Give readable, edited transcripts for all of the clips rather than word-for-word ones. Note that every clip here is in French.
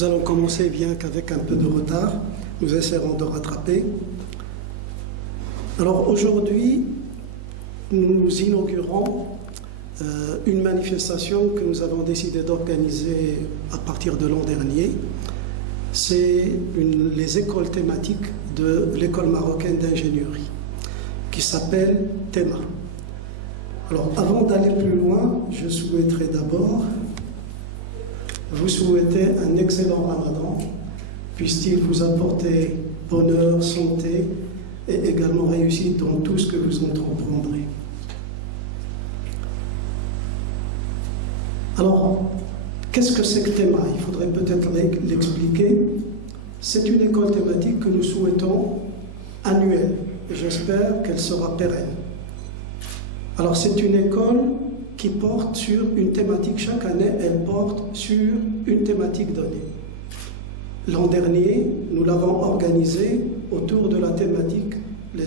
Nous allons commencer bien qu'avec un peu de retard. Nous essaierons de rattraper. Alors aujourd'hui, nous inaugurons une manifestation que nous avons décidé d'organiser à partir de l'an dernier. C'est les écoles thématiques de l'école marocaine d'ingénierie qui s'appelle THEMA. Alors avant d'aller plus loin, je souhaiterais d'abord vous souhaiter un excellent Ramadan, puisse-t-il vous apporter bonheur, santé et également réussite dans tout ce que vous entreprendrez. Alors, qu'est-ce que c'est que THEMA? Il faudrait peut-être l'expliquer. C'est une école thématique que nous souhaitons annuelle et j'espère qu'elle sera pérenne. Alors, c'est une école qui porte sur une thématique. Chaque année, elle porte sur une thématique donnée. L'an dernier, nous l'avons organisée autour de la thématique les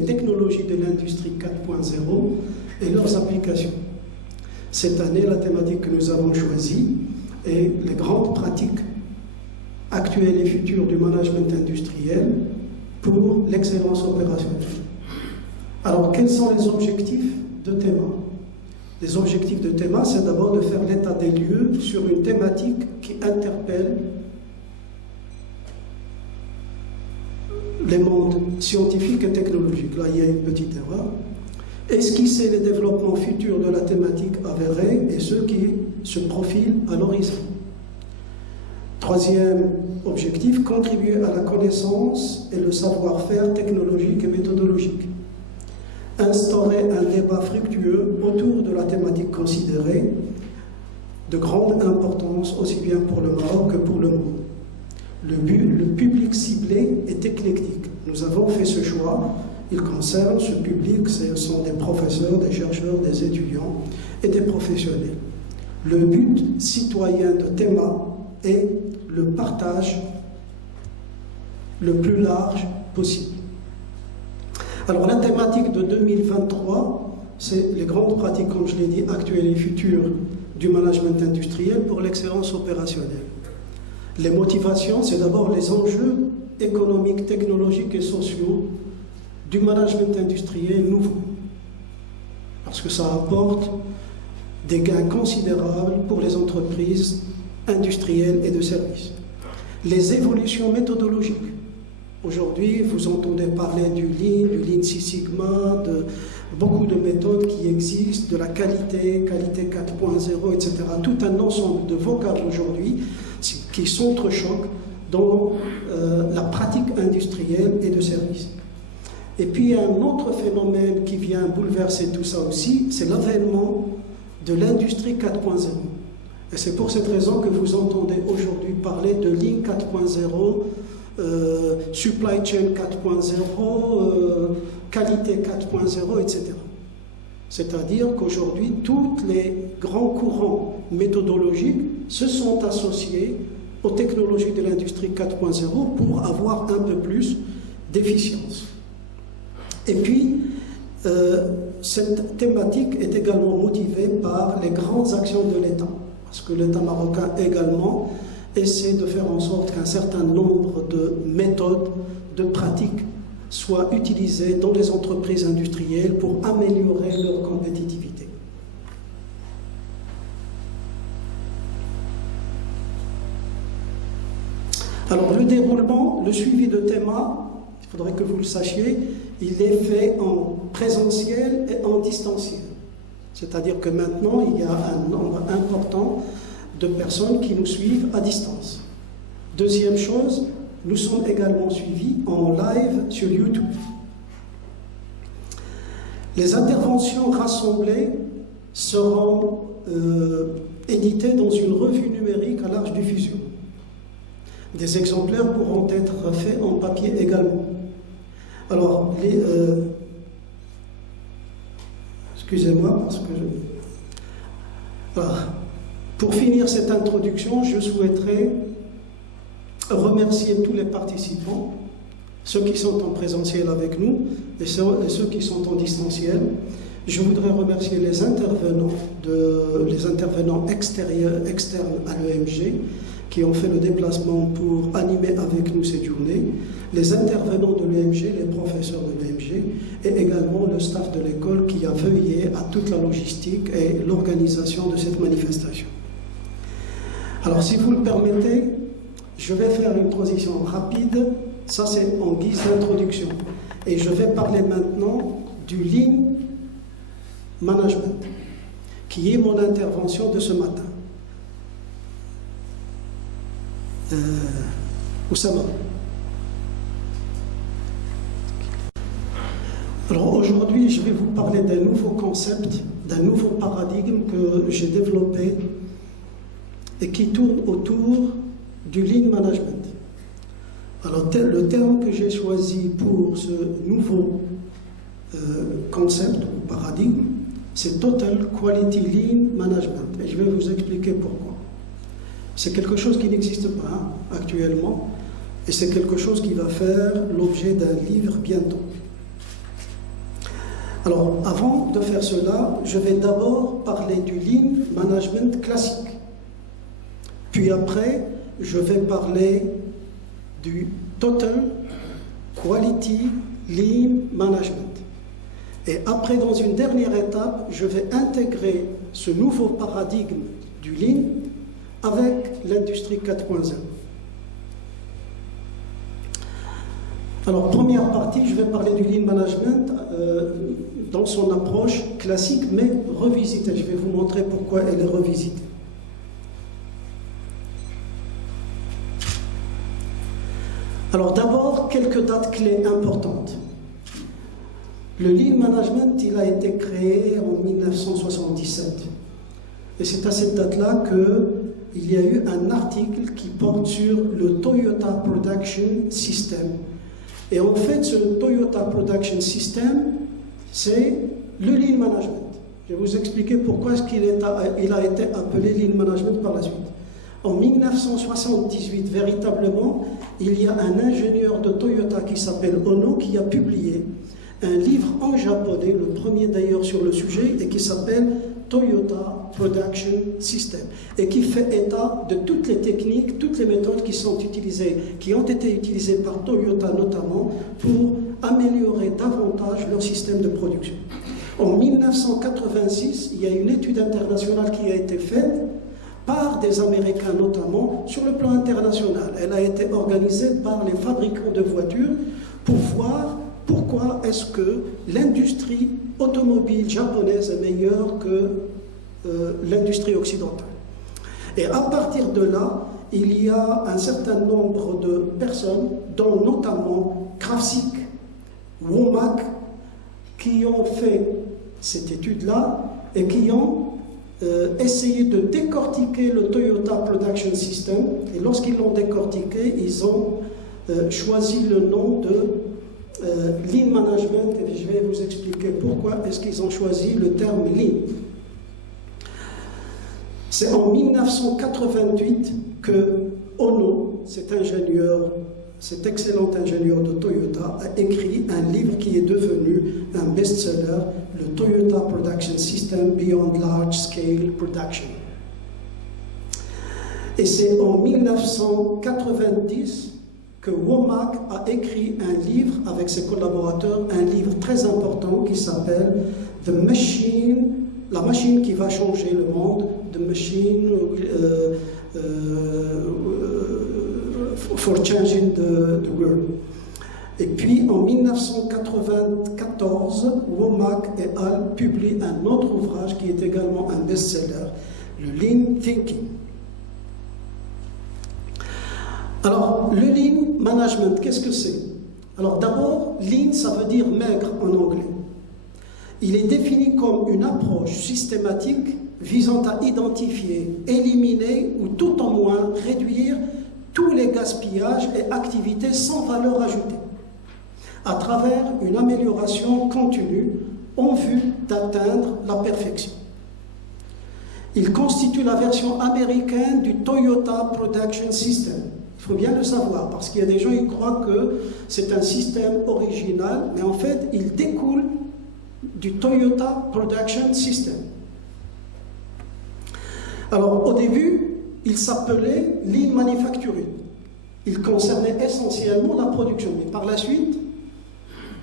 technologies de l'industrie 4.0 et leurs applications. Cette année, la thématique que nous avons choisie est les grandes pratiques actuelles et futures du management industriel pour l'excellence opérationnelle. Alors, quels sont les objectifs de THEMA? Les objectifs de THEMA, c'est d'abord de faire l'état des lieux sur une thématique qui interpelle les mondes scientifiques et technologiques. Là, il y a une petite erreur. Esquisser les développements futurs de la thématique avérée et ceux qui se profilent à l'horizon. Troisième objectif, contribuer à la connaissance et le savoir-faire technologique et méthodologique. Instaurer un débat fructueux autour de la thématique considérée de grande importance aussi bien pour le Maroc que pour le monde. Le public ciblé est éclectique. Nous avons fait ce choix. Il concerne ce public, ce sont des professeurs, des chercheurs, des étudiants et des professionnels. Le but citoyen de THEMA est le partage le plus large possible. Alors la thématique de 2023, c'est les grandes pratiques, comme je l'ai dit, actuelles et futures du management industriel pour l'excellence opérationnelle. Les motivations, c'est d'abord les enjeux économiques, technologiques et sociaux du management industriel nouveau, parce que ça apporte des gains considérables pour les entreprises industrielles et de services. Les évolutions méthodologiques. Aujourd'hui, vous entendez parler du Lean Six Sigma, de beaucoup de méthodes qui existent, de la qualité 4.0, etc. Tout un ensemble de vocables aujourd'hui qui s'entrechoquent dans la pratique industrielle et de services. Et puis il y a un autre phénomène qui vient bouleverser tout ça aussi, c'est l'avènement de l'industrie 4.0. Et c'est pour cette raison que vous entendez aujourd'hui parler de Lean 4.0, Supply Chain 4.0, Qualité 4.0, etc. C'est-à-dire qu'aujourd'hui, tous les grands courants méthodologiques se sont associés aux technologies de l'industrie 4.0 pour avoir un peu plus d'efficience. Et puis, cette thématique est également motivée par les grandes actions de l'État, parce que l'État marocain également essaie de faire en sorte qu'un certain nombre de méthodes, de pratiques soient utilisées dans les entreprises industrielles pour améliorer leur compétitivité. Alors, le déroulement, le suivi de THEMA, il faudrait que vous le sachiez, il est fait en présentiel et en distanciel. C'est-à-dire que maintenant, il y a un nombre important de personnes qui nous suivent à distance. Deuxième chose, nous sommes également suivis en live sur YouTube. Les interventions rassemblées seront éditées dans une revue numérique à large diffusion. Des exemplaires pourront être faits en papier également. Alors, excusez-moi, parce que pour finir cette introduction, je souhaiterais remercier tous les participants, ceux qui sont en présentiel avec nous et ceux qui sont en distanciel. Je voudrais remercier les intervenants externes à l'EMG qui ont fait le déplacement pour animer avec nous cette journée, les intervenants de l'EMG, les professeurs de l'EMG et également le staff de l'école qui a veillé à toute la logistique et l'organisation de cette manifestation. Alors si vous le permettez, je vais faire une transition rapide, ça c'est en guise d'introduction. Et je vais parler maintenant du Lean Management, qui est mon intervention de ce matin. Oussama. Alors aujourd'hui, je vais vous parler d'un nouveau concept, d'un nouveau paradigme que j'ai développé et qui tourne autour du Lean Management. Alors le terme que j'ai choisi pour ce nouveau concept ou paradigme, c'est Total Quality Lean Management. Et je vais vous expliquer pourquoi. C'est quelque chose qui n'existe pas actuellement et c'est quelque chose qui va faire l'objet d'un livre bientôt. Alors, avant de faire cela, je vais d'abord parler du Lean Management classique. Puis après, je vais parler du Total Quality Lean Management. Et après, dans une dernière étape, je vais intégrer ce nouveau paradigme du Lean avec l'industrie 4.0. Alors, première partie, je vais parler du Lean Management dans son approche classique, mais revisitée. Je vais vous montrer pourquoi elle est revisitée. Alors d'abord, quelques dates clés importantes. Le Lean Management, il a été créé en 1977. Et c'est à cette date-là qu'il y a eu un article qui porte sur le Toyota Production System. Et en fait, ce Toyota Production System, c'est le Lean Management. Je vais vous expliquer pourquoi il a été appelé Lean Management par la suite. En 1978, véritablement, il y a un ingénieur de Toyota qui s'appelle Ono qui a publié un livre en japonais, le premier d'ailleurs sur le sujet, et qui s'appelle Toyota Production System, et qui fait état de toutes les techniques, toutes les méthodes qui ont été utilisées par Toyota notamment pour améliorer davantage leur système de production. En 1986, il y a une étude internationale qui a été faite par des Américains notamment sur le plan international. Elle a été organisée par les fabricants de voitures pour voir pourquoi est-ce que l'industrie automobile japonaise est meilleure que l'industrie occidentale. Et à partir de là, il y a un certain nombre de personnes, dont notamment Kraftsik, Womack, qui ont fait cette étude-là et qui ont essayé de décortiquer le Toyota Production System. Et lorsqu'ils l'ont décortiqué, ils ont choisi le nom de Lean Management, et je vais vous expliquer pourquoi est-ce qu'ils ont choisi le terme Lean. C'est en 1988 que Ono, cet excellent ingénieur de Toyota, a écrit un livre qui est devenu un best-seller, le Toyota Production System Beyond Large Scale Production. Et c'est en 1990 que Womack a écrit un livre avec ses collaborateurs, un livre très important qui s'appelle The Machine, la machine qui va changer le monde, The Machine for Changing the World. Et puis en 1994, Womack et Al publient un autre ouvrage qui est également un best-seller, le Lean Thinking. Alors, le Lean Management, qu'est-ce que c'est? Alors d'abord, Lean, ça veut dire maigre en anglais. Il est défini comme une approche systématique visant à identifier, éliminer ou tout en moins réduire tous les gaspillages et activités sans valeur ajoutée, à travers une amélioration continue en vue d'atteindre la perfection. Il constitue la version américaine du Toyota Production System. Il faut bien le savoir, parce qu'il y a des gens qui croient que c'est un système original, mais en fait, il découle du Toyota Production System. Alors, au début, il s'appelait Lean Manufacturing. Il concernait essentiellement la production. Mais par la suite,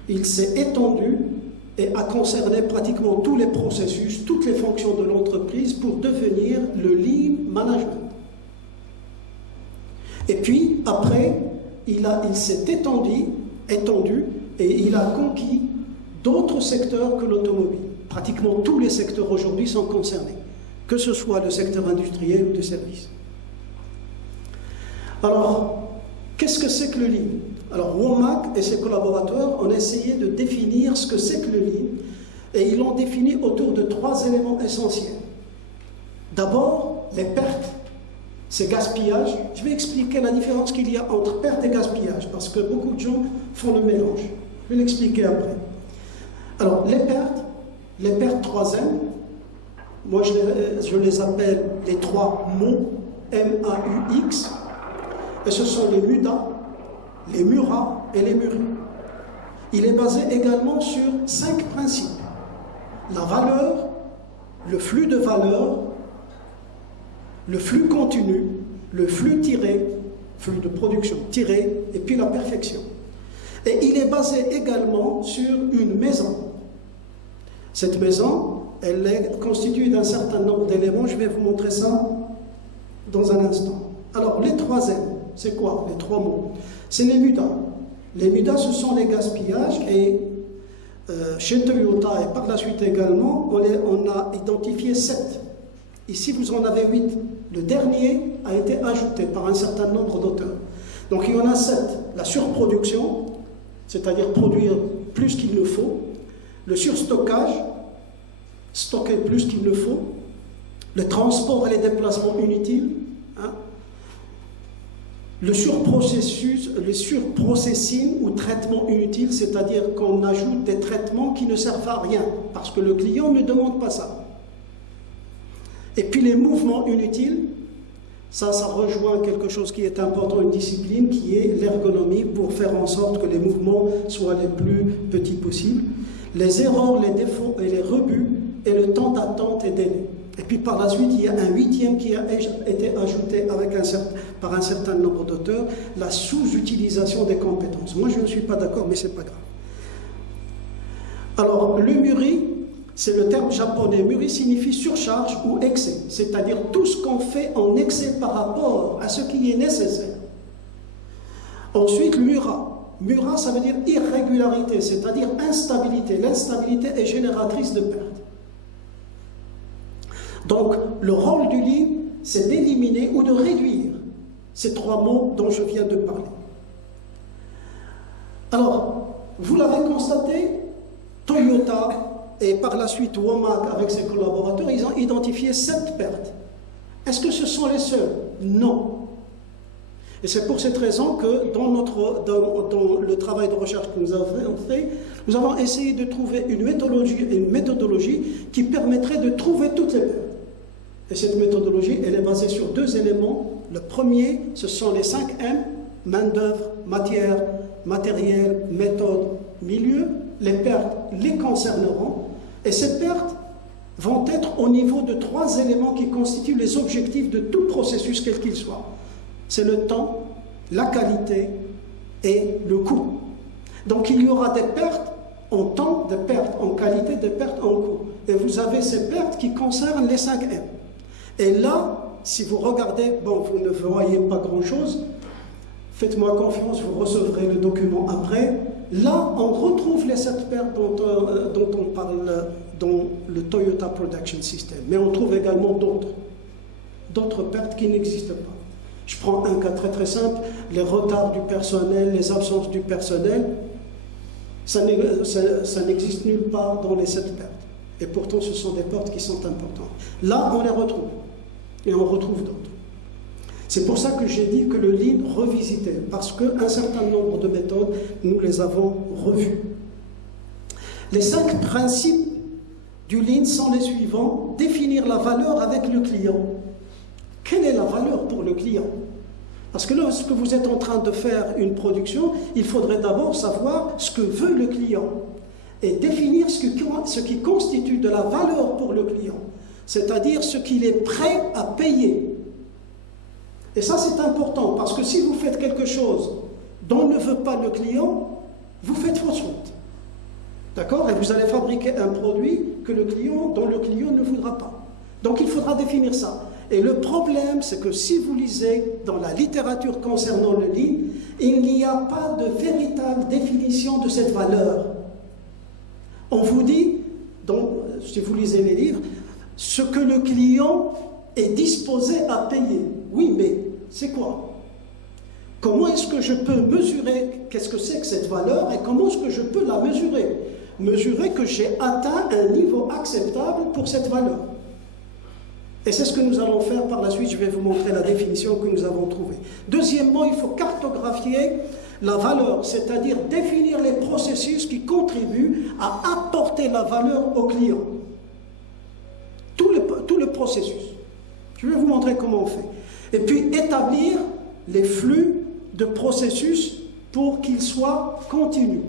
il s'est étendu et a concerné pratiquement tous les processus, toutes les fonctions de l'entreprise pour devenir le Lean Management. Et puis, après, il s'est étendu et il a conquis d'autres secteurs que l'automobile. Pratiquement tous les secteurs aujourd'hui sont concernés, que ce soit le secteur industriel ou de services. Alors, qu'est-ce que c'est que le Lean? Alors, Womack et ses collaborateurs ont essayé de définir ce que c'est que le Lean, et ils l'ont défini autour de 3 éléments essentiels. D'abord, les pertes, c'est gaspillage. Je vais expliquer la différence qu'il y a entre perte et gaspillage, parce que beaucoup de gens font le mélange. Je vais l'expliquer après. Alors, les pertes 3M, moi je les appelle les 3 mots, M-A-U-X, et ce sont les MUDA, les MURA et les MURI. Il est basé également sur 5 principes. La valeur, le flux de valeur, le flux continu, le flux tiré, flux de production tiré, et puis la perfection. Et il est basé également sur une maison. Cette maison, elle est constituée d'un certain nombre d'éléments. Je vais vous montrer ça dans un instant. Alors, les 3 M, c'est quoi les 3 mots? C'est les MUDA. Les MUDA, ce sont les gaspillages, et chez Toyota et par la suite également, on a identifié 7. Ici, vous en avez 8. Le dernier a été ajouté par un certain nombre d'auteurs. Donc, il y en a 7. La surproduction, c'est-à-dire produire plus qu'il ne faut. Le surstockage, stocker plus qu'il ne faut. Le transport et les déplacements inutiles. Le surprocessing ou traitement inutile, c'est-à-dire qu'on ajoute des traitements qui ne servent à rien, parce que le client ne demande pas ça. Et puis les mouvements inutiles, ça rejoint quelque chose qui est important, une discipline qui est l'ergonomie, pour faire en sorte que les mouvements soient les plus petits possibles. Les erreurs, les défauts et les rebuts, et le temps d'attente et délai. Et puis par la suite, il y a un 8e qui a été ajouté par un certain nombre d'auteurs, la sous-utilisation des compétences. Moi, je ne suis pas d'accord, mais ce n'est pas grave. Alors, le MURI, c'est le terme japonais. MURI signifie surcharge ou excès, c'est-à-dire tout ce qu'on fait en excès par rapport à ce qui est nécessaire. Ensuite, MURA. MURA, ça veut dire irrégularité, c'est-à-dire instabilité. L'instabilité est génératrice de pertes. Donc, le rôle du Lean, c'est d'éliminer ou de réduire ces 3 mots dont je viens de parler. Alors, vous l'avez constaté, Toyota et par la suite Womack avec ses collaborateurs, ils ont identifié 7 pertes. Est-ce que ce sont les seuls? Non. Et c'est pour cette raison que dans le travail de recherche que nous avons fait, nous avons essayé de trouver une méthodologie qui permettrait de trouver toutes les pertes. Et cette méthodologie, elle est basée sur 2 éléments. Le premier, ce sont les 5 M, main-d'œuvre, matière, matériel, méthode, milieu. Les pertes les concerneront. Et ces pertes vont être au niveau de 3 éléments qui constituent les objectifs de tout processus, quel qu'il soit. C'est le temps, la qualité et le coût. Donc il y aura des pertes en temps, des pertes en qualité, des pertes en coût. Et vous avez ces pertes qui concernent les 5 M. Et là, si vous regardez, bon, vous ne voyez pas grand-chose, faites-moi confiance, vous recevrez le document après. Là, on retrouve les 7 pertes dont on parle dans le Toyota Production System. Mais on trouve également d'autres pertes qui n'existent pas. Je prends un cas très très simple, les retards du personnel, les absences du personnel, ça n'existe nulle part dans les 7 pertes. Et pourtant, ce sont des pertes qui sont importantes. Là, on les retrouve. Et on retrouve d'autres. C'est pour ça que j'ai dit que le Lean revisité, parce qu'un certain nombre de méthodes, nous les avons revues. Les 5 principes du Lean sont les suivants. Définir la valeur avec le client. Quelle est la valeur pour le client? Parce que lorsque vous êtes en train de faire une production, il faudrait d'abord savoir ce que veut le client. et définir ce qui constitue de la valeur pour le client, c'est-à-dire ce qu'il est prêt à payer. Et ça, c'est important, parce que si vous faites quelque chose dont ne veut pas le client, vous faites fausse route. D'accord? Et vous allez fabriquer un produit dont le client ne voudra pas. Donc il faudra définir ça. Et le problème, c'est que si vous lisez dans la littérature concernant le lean, il n'y a pas de véritable définition de cette valeur. On vous dit, donc, si vous lisez les livres, ce que le client est disposé à payer. Oui, mais c'est quoi? Comment est-ce que je peux mesurer qu'est-ce que c'est que cette valeur et comment est-ce que je peux la mesurer? Mesurer que j'ai atteint un niveau acceptable pour cette valeur. Et c'est ce que nous allons faire par la suite. Je vais vous montrer la définition que nous avons trouvée. Deuxièmement, il faut cartographier la valeur, c'est-à-dire définir les processus qui contribuent à apporter la valeur au client. Tout le processus. Je vais vous montrer comment on fait. Et puis établir les flux de processus pour qu'ils soient continus.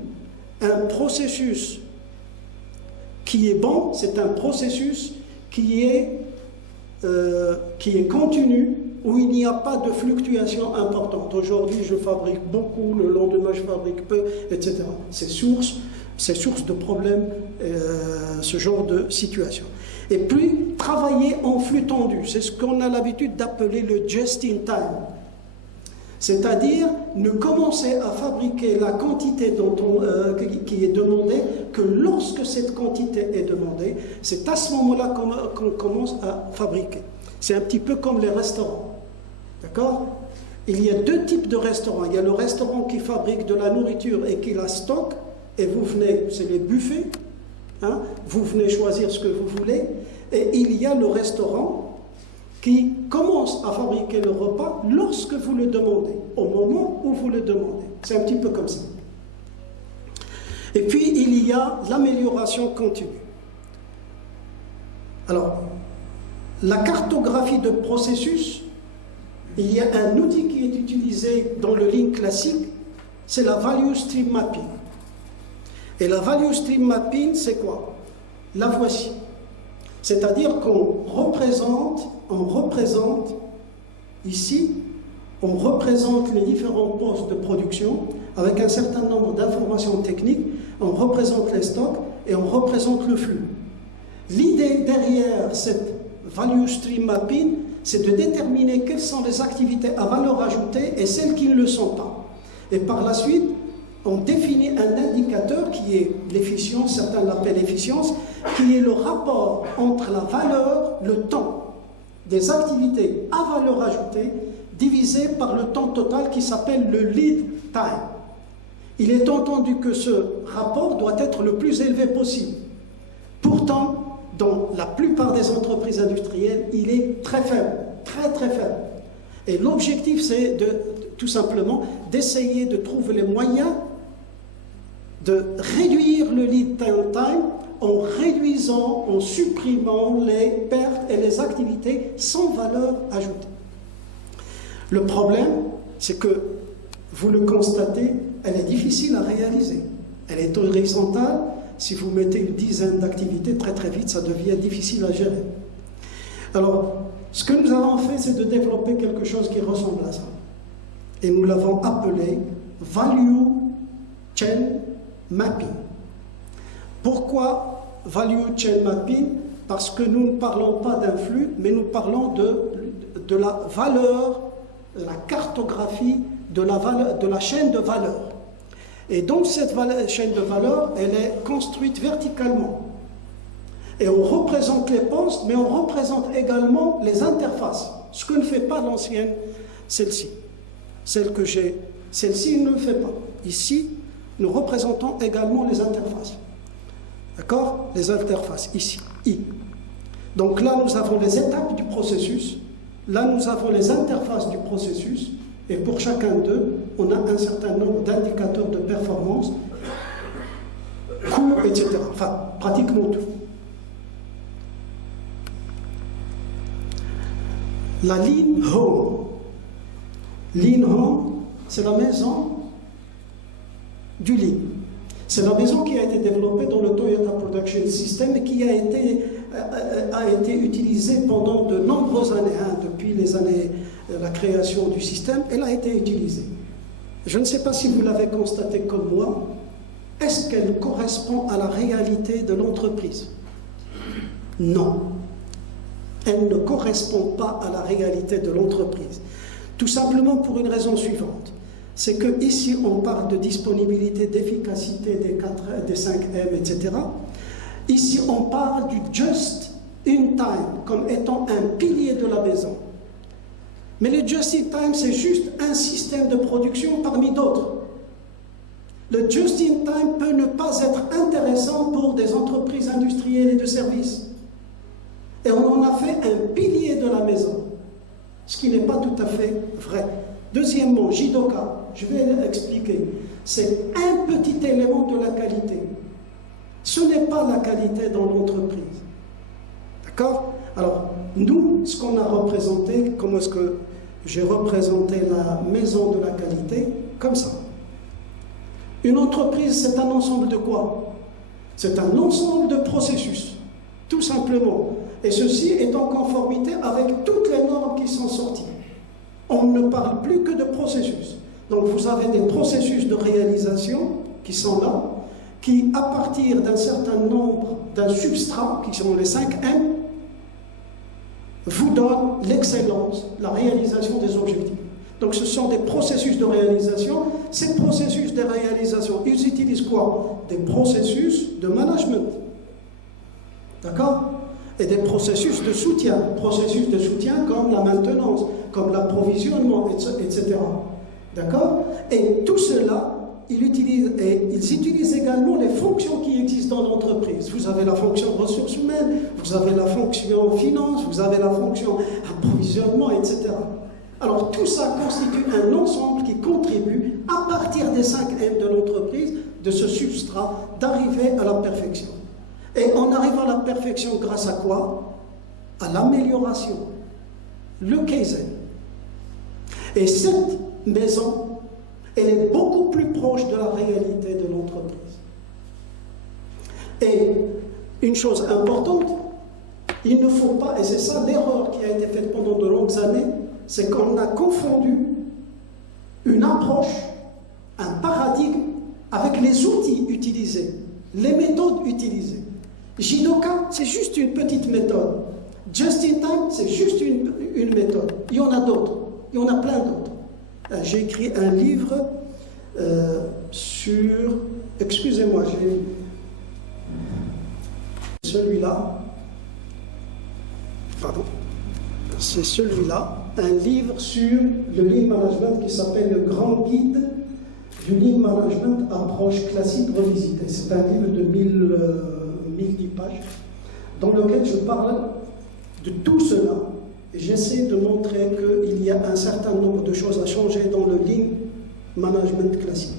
Un processus qui est bon, c'est un processus qui est continu, où il n'y a pas de fluctuation importante. Aujourd'hui, je fabrique beaucoup, le lendemain, je fabrique peu, etc. C'est source de problèmes, ce genre de situation. Et puis, travailler en flux tendu, c'est ce qu'on a l'habitude d'appeler le just-in-time. C'est-à-dire ne commencer à fabriquer la quantité qui est demandée que lorsque cette quantité est demandée, c'est à ce moment-là qu'on commence à fabriquer. C'est un petit peu comme les restaurants. D'accord? Il y a deux types de restaurants. Il y a le restaurant qui fabrique de la nourriture et qui la stocke, et vous venez, c'est les buffets, hein, vous venez choisir ce que vous voulez, et il y a le restaurant qui commence à fabriquer le repas lorsque vous le demandez, au moment où vous le demandez. C'est un petit peu comme ça. Et puis, il y a l'amélioration continue. Alors, la cartographie de processus, il y a un outil qui est utilisé dans le Lean classique, c'est la Value Stream Mapping. Et la Value Stream Mapping, c'est quoi? La voici. C'est-à-dire qu'on représente ici, on représente les différents postes de production avec un certain nombre d'informations techniques, on représente les stocks et on représente le flux. L'idée derrière cette Value Stream Mapping, c'est de déterminer quelles sont les activités à valeur ajoutée et celles qui ne le sont pas. Et par la suite, on définit un indicateur qui est l'efficience, certains l'appellent l'efficience, qui est le rapport entre la valeur, le temps des activités à valeur ajoutée divisé par le temps total qui s'appelle le lead time. Il est entendu que ce rapport doit être le plus élevé possible. Pourtant, dans la plupart des entreprises industrielles, il est très faible, très très faible. Et l'objectif, c'est tout simplement d'essayer de trouver les moyens de réduire le lead time en réduisant, en supprimant les pertes et les activités sans valeur ajoutée. Le problème, c'est que, vous le constatez, elle est difficile à réaliser. Elle est horizontale. Si vous mettez une dizaine d'activités, très très vite, ça devient difficile à gérer. Alors, ce que nous avons fait, c'est de développer quelque chose qui ressemble à ça. Et nous l'avons appelé Value Chain Mapping. Pourquoi Value Chain Mapping? Parce que nous ne parlons pas d'un flux, mais nous parlons de la valeur, de la cartographie de la chaîne de valeur. Et donc cette chaîne de valeur, elle est construite verticalement. Et on représente les postes, mais on représente également les interfaces. Ce que ne fait pas l'ancienne, celle-ci. Celle-ci ne le fait pas. Ici, nous représentons également les interfaces. D'accord? Les interfaces, ici, I. Donc là, nous avons les étapes du processus. Là, nous avons les interfaces du processus. Et pour chacun d'eux, on a un certain nombre d'indicateurs de performance, coûts, etc. Enfin, pratiquement tout. La Lean Home. Lean Home, c'est la maison du Lean. C'est la maison qui a été développée dans le Toyota Production System et qui a été utilisée pendant de nombreuses années, depuis les années de la création du système, elle a été utilisée. Je ne sais pas si vous l'avez constaté comme moi, est-ce qu'elle correspond à la réalité de l'entreprise? Non. Elle ne correspond pas à la réalité de l'entreprise. Tout simplement pour une raison suivante. C'est qu'ici, on parle de disponibilité, d'efficacité des 5M, etc. Ici, on parle du just in time comme étant un pilier de la maison. Mais le just in time, c'est juste un système de production parmi d'autres. Le just in time peut ne pas être intéressant pour des entreprises industrielles et de services. Et on en a fait un pilier de la maison, ce qui n'est pas tout à fait vrai. Deuxièmement, Jidoka, je vais l'expliquer, c'est un petit élément de la qualité. Ce n'est pas la qualité dans l'entreprise. D'accord? Alors, nous, ce qu'on a représenté, comment est-ce que j'ai représenté la maison de la qualité? Comme ça. Une entreprise, c'est un ensemble de quoi? C'est un ensemble de processus, tout simplement. Et ceci est en conformité avec toutes les normes qui sont sorties. On ne parle plus que de processus. Donc vous avez des processus de réalisation qui sont là, qui à partir d'un certain nombre, d'un substrat, qui sont les 5M, vous donnent l'excellence, la réalisation des objectifs. Donc ce sont des processus de réalisation. Ces processus de réalisation, ils utilisent quoi? Des processus de management. D'accord? Et des processus de soutien comme la maintenance, comme l'approvisionnement, etc. D'accord? Et tout cela, ils utilisent également les fonctions qui existent dans l'entreprise. Vous avez la fonction ressources humaines, vous avez la fonction finance, vous avez la fonction approvisionnement, etc. Alors tout ça constitue un ensemble qui contribue, à partir des 5M de l'entreprise, de ce substrat, d'arriver à la perfection. Et on arrive à la perfection grâce à quoi? À l'amélioration, le Kaizen. Et cette maison, elle est beaucoup plus proche de la réalité de l'entreprise. Et une chose importante, il ne faut pas, et c'est ça l'erreur qui a été faite pendant de longues années, c'est qu'on a confondu une approche, un paradigme, avec les outils utilisés, les méthodes utilisées. Jidoka, c'est juste une petite méthode. Just in time, c'est juste une méthode. Il y en a d'autres. Il y en a plein d'autres. J'ai écrit un livre sur... Excusez-moi, j'ai... Celui-là. Pardon. C'est celui-là. Un livre sur le Lean Management qui s'appelle Le Grand Guide du Lean Management, approche classique revisitée. C'est un livre de 1010 pages, dans lequel je parle de tout cela. Et j'essaie de montrer qu'il y a un certain nombre de choses à changer dans le Lean Management classique.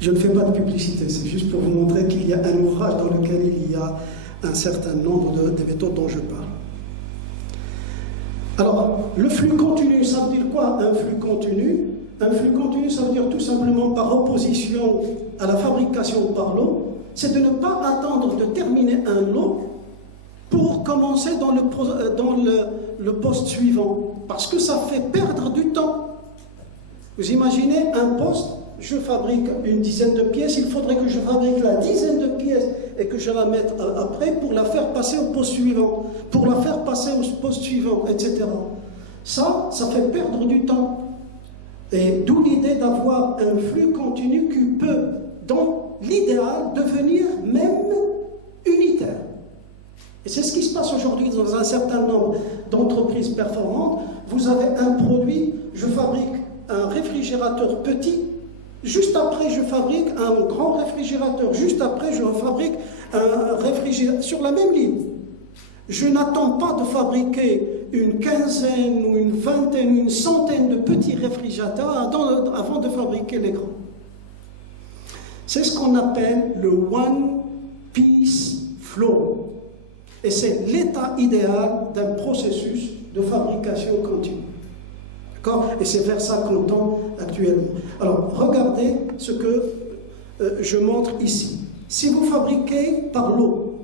Je ne fais pas de publicité, c'est juste pour vous montrer qu'il y a un ouvrage dans lequel il y a un certain nombre de méthodes dont je parle. Alors, le flux continu, ça veut dire quoi, un flux continu? Un flux continu, ça veut dire tout simplement par opposition à la fabrication par lot, c'est de ne pas attendre de terminer un lot pour commencer dans le poste suivant, parce que ça fait perdre du temps. Vous imaginez un poste, je fabrique une dizaine de pièces, il faudrait que je fabrique la dizaine de pièces et que je la mette après pour la faire passer au poste suivant, pour la faire passer au poste suivant, etc. Ça fait perdre du temps. Et d'où l'idée d'avoir un flux continu qui peut, dans l'idéal, devenir même unitaire. Et c'est ce qui se passe aujourd'hui dans un certain nombre d'entreprises performantes. Vous avez un produit, je fabrique un réfrigérateur petit, juste après je fabrique un grand réfrigérateur, juste après je fabrique un réfrigérateur sur la même ligne. Je n'attends pas de fabriquer une quinzaine ou une vingtaine, une centaine de petits réfrigérateurs avant de fabriquer les grands. C'est ce qu'on appelle le One Piece Flow. Et c'est l'état idéal d'un processus de fabrication continue. D'accord? Et c'est vers ça qu'on tend actuellement. Alors, regardez ce que je montre ici. Si vous fabriquez par l'eau,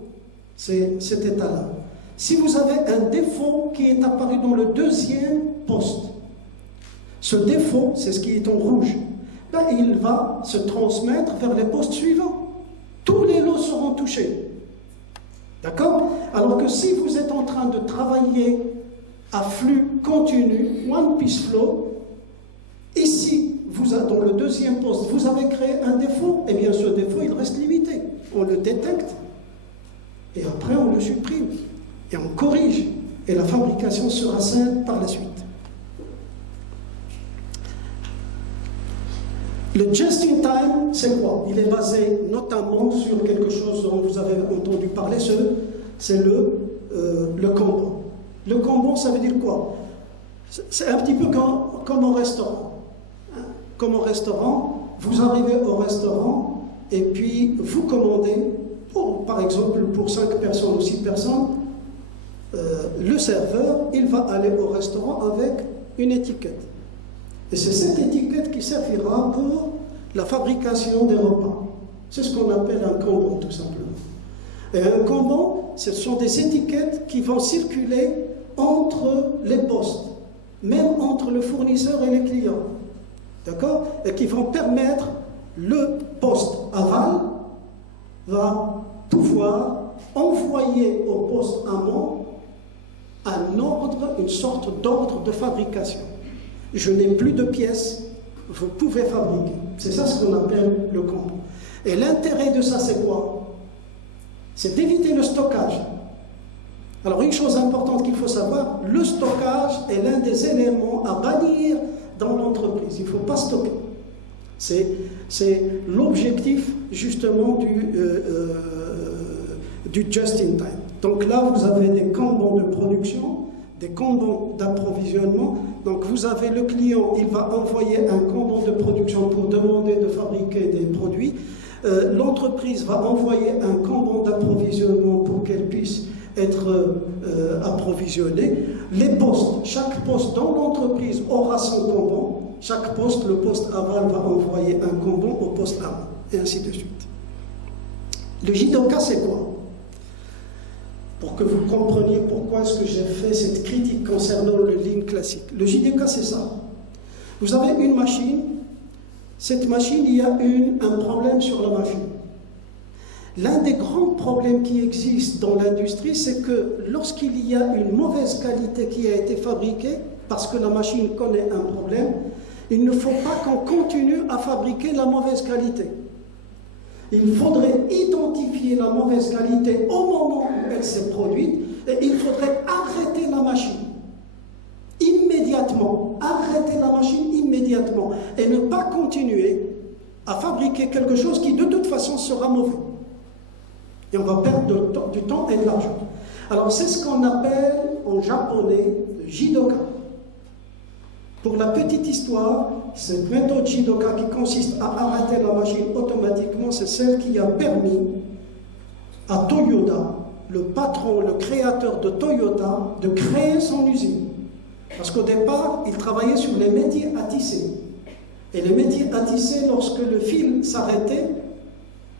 c'est cet état-là. Si vous avez un défaut qui est apparu dans le deuxième poste, ce défaut, c'est ce qui est en rouge, ben, il va se transmettre vers les postes suivants. Tous les lots seront touchés. D'accord? Alors que si vous êtes en train de travailler à flux continu, one piece flow, ici, dans le deuxième poste, vous avez créé un défaut, et bien ce défaut, il reste limité. On le détecte, et après on le supprime, et on corrige, et la fabrication sera simple par la suite. Le just-in-time, c'est quoi? Il est basé notamment sur quelque chose dont vous avez entendu parler, c'est le Kanban. Le Kanban, ça veut dire quoi? C'est un petit peu comme au restaurant. Comme au restaurant, vous arrivez au restaurant et puis vous commandez, par exemple pour 5 personnes ou 6 personnes, le serveur, il va aller au restaurant avec une étiquette. Et c'est cette étiquette qui servira pour la fabrication des repas. C'est ce qu'on appelle un Kanban, tout simplement. Et un Kanban, ce sont des étiquettes qui vont circuler entre les postes, même entre le fournisseur et les clients. D'accord? Et qui vont permettre, le poste aval va pouvoir envoyer au poste amont un ordre, une sorte d'ordre de fabrication. Je n'ai plus de pièces, vous pouvez fabriquer. C'est ça ce qu'on appelle le Kanban. Et l'intérêt de ça, c'est quoi? C'est d'éviter le stockage. Alors une chose importante qu'il faut savoir, le stockage est l'un des éléments à bannir dans l'entreprise. Il ne faut pas stocker. C'est l'objectif justement du just-in-time. Donc là, vous avez des Kanban de production, des Kanban d'approvisionnement. Donc vous avez le client, il va envoyer un Kanban de production pour demander de fabriquer des produits. L'entreprise va envoyer un Kanban d'approvisionnement pour qu'elle puisse être approvisionnée. Les postes, chaque poste dans l'entreprise aura son Kanban. Chaque poste, le poste aval va envoyer un Kanban au poste amont, et ainsi de suite. Le Jidoka, c'est quoi? Pour que vous compreniez pourquoi est-ce que j'ai fait cette critique concernant le Lean classique. Le Jidoka, c'est ça. Vous avez une machine, cette machine, il y a un problème sur la machine. L'un des grands problèmes qui existent dans l'industrie, c'est que lorsqu'il y a une mauvaise qualité qui a été fabriquée, parce que la machine connaît un problème, il ne faut pas qu'on continue à fabriquer la mauvaise qualité. Il faudrait identifier la mauvaise qualité au moment où elle s'est produite et il faudrait arrêter la machine immédiatement. Arrêter la machine immédiatement et ne pas continuer à fabriquer quelque chose qui de toute façon sera mauvais. Et on va perdre du temps et de l'argent. Alors c'est ce qu'on appelle en japonais le Jidoka. Pour la petite histoire, cette méthode Jidoka qui consiste à arrêter la machine automatiquement, c'est celle qui a permis à Toyota, le patron, le créateur de Toyota, de créer son usine. Parce qu'au départ, il travaillait sur les métiers à tisser. Et les métiers à tisser, lorsque le fil s'arrêtait,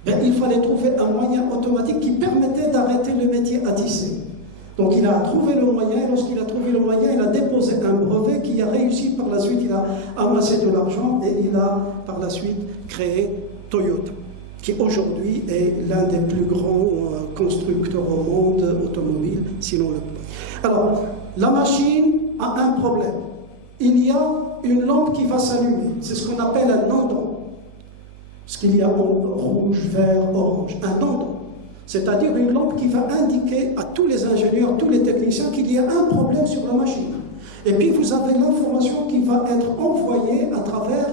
il fallait trouver un moyen automatique qui permettait d'arrêter le métier à tisser. Donc il a trouvé le moyen, et lorsqu'il a trouvé le moyen, il a déposé un brevet qui a réussi par la suite, il a amassé de l'argent et il a par la suite créé Toyota, qui aujourd'hui est l'un des plus grands constructeurs au monde automobile, sinon le plus. Alors, la machine a un problème. Il y a une lampe qui va s'allumer, c'est ce qu'on appelle un andon. Ce qu'il y a en rouge, vert, orange, un andon. C'est-à-dire une lampe qui va indiquer à tous les ingénieurs, tous les techniciens qu'il y a un problème sur la machine. Et puis vous avez l'information qui va être envoyée à travers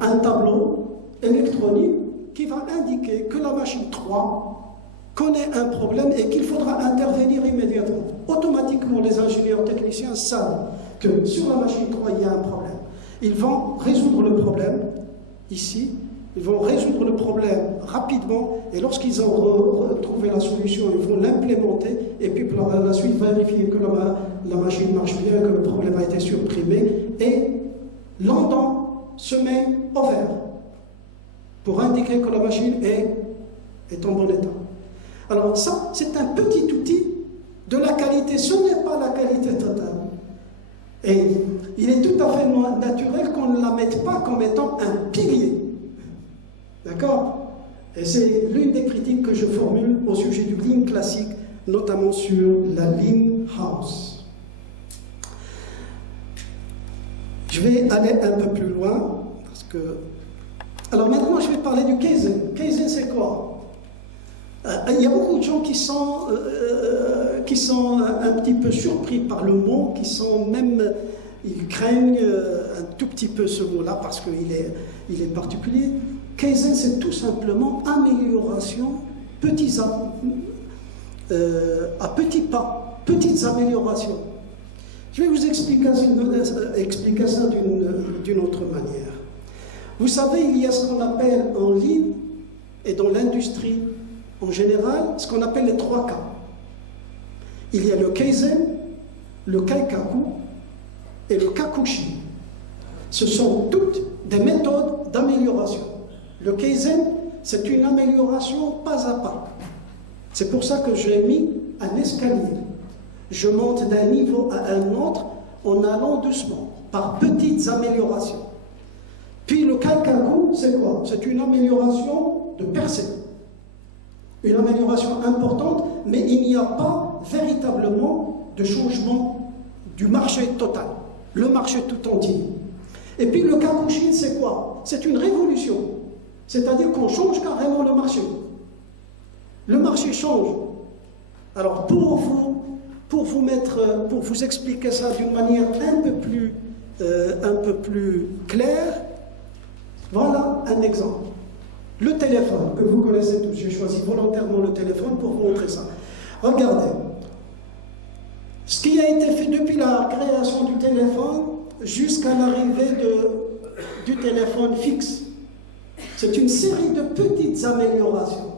un tableau électronique qui va indiquer que la machine 3 connaît un problème et qu'il faudra intervenir immédiatement. Automatiquement, les ingénieurs techniciens savent que sur la machine 3, il y a un problème. Ils vont résoudre le problème ici. Ils vont résoudre le problème rapidement et lorsqu'ils ont trouvé la solution, ils vont l'implémenter et puis par la suite vérifier que la machine marche bien, que le problème a été supprimé et l'andon se met au vert. pour indiquer que la machine est en bon état. Alors ça, c'est un petit outil de la qualité. Ce n'est pas la qualité totale. Et il est tout à fait naturel qu'on ne la mette pas comme étant un pilier. D'accord? Et c'est l'une des critiques que je formule au sujet du Lean classique, notamment sur la Lean House. Je vais aller un peu plus loin, parce que... Alors maintenant, je vais parler du Kaizen. Kaizen, c'est quoi? Il y a beaucoup de gens qui sont un petit peu surpris par le mot, ils craignent un tout petit peu ce mot-là, parce qu'il est particulier. Kaizen, c'est tout simplement amélioration, à petits pas, petites améliorations. Je vais vous expliquer ça d'une autre manière. Vous savez, il y a ce qu'on appelle en Lean et dans l'industrie en général, ce qu'on appelle les 3 K. Il y a le Kaizen, le Kaikaku et le Kakushin. Ce sont toutes des méthodes d'amélioration. Le Kaizen, c'est une amélioration pas à pas. C'est pour ça que j'ai mis un escalier. Je monte d'un niveau à un autre en allant doucement, par petites améliorations. Puis le Kaikaku, c'est quoi? C'est une amélioration de percée. Une amélioration importante, mais il n'y a pas véritablement de changement du marché total, le marché tout entier. Et puis le Kakushin, c'est quoi? C'est une révolution. C'est-à-dire qu'on change carrément le marché. Le marché change. Alors pour vous expliquer ça d'une manière un peu plus claire, voilà un exemple. Le téléphone, que vous connaissez tous, j'ai choisi volontairement le téléphone pour vous montrer ça. Regardez, ce qui a été fait depuis la création du téléphone jusqu'à l'arrivée du téléphone fixe, c'est une série de petites améliorations.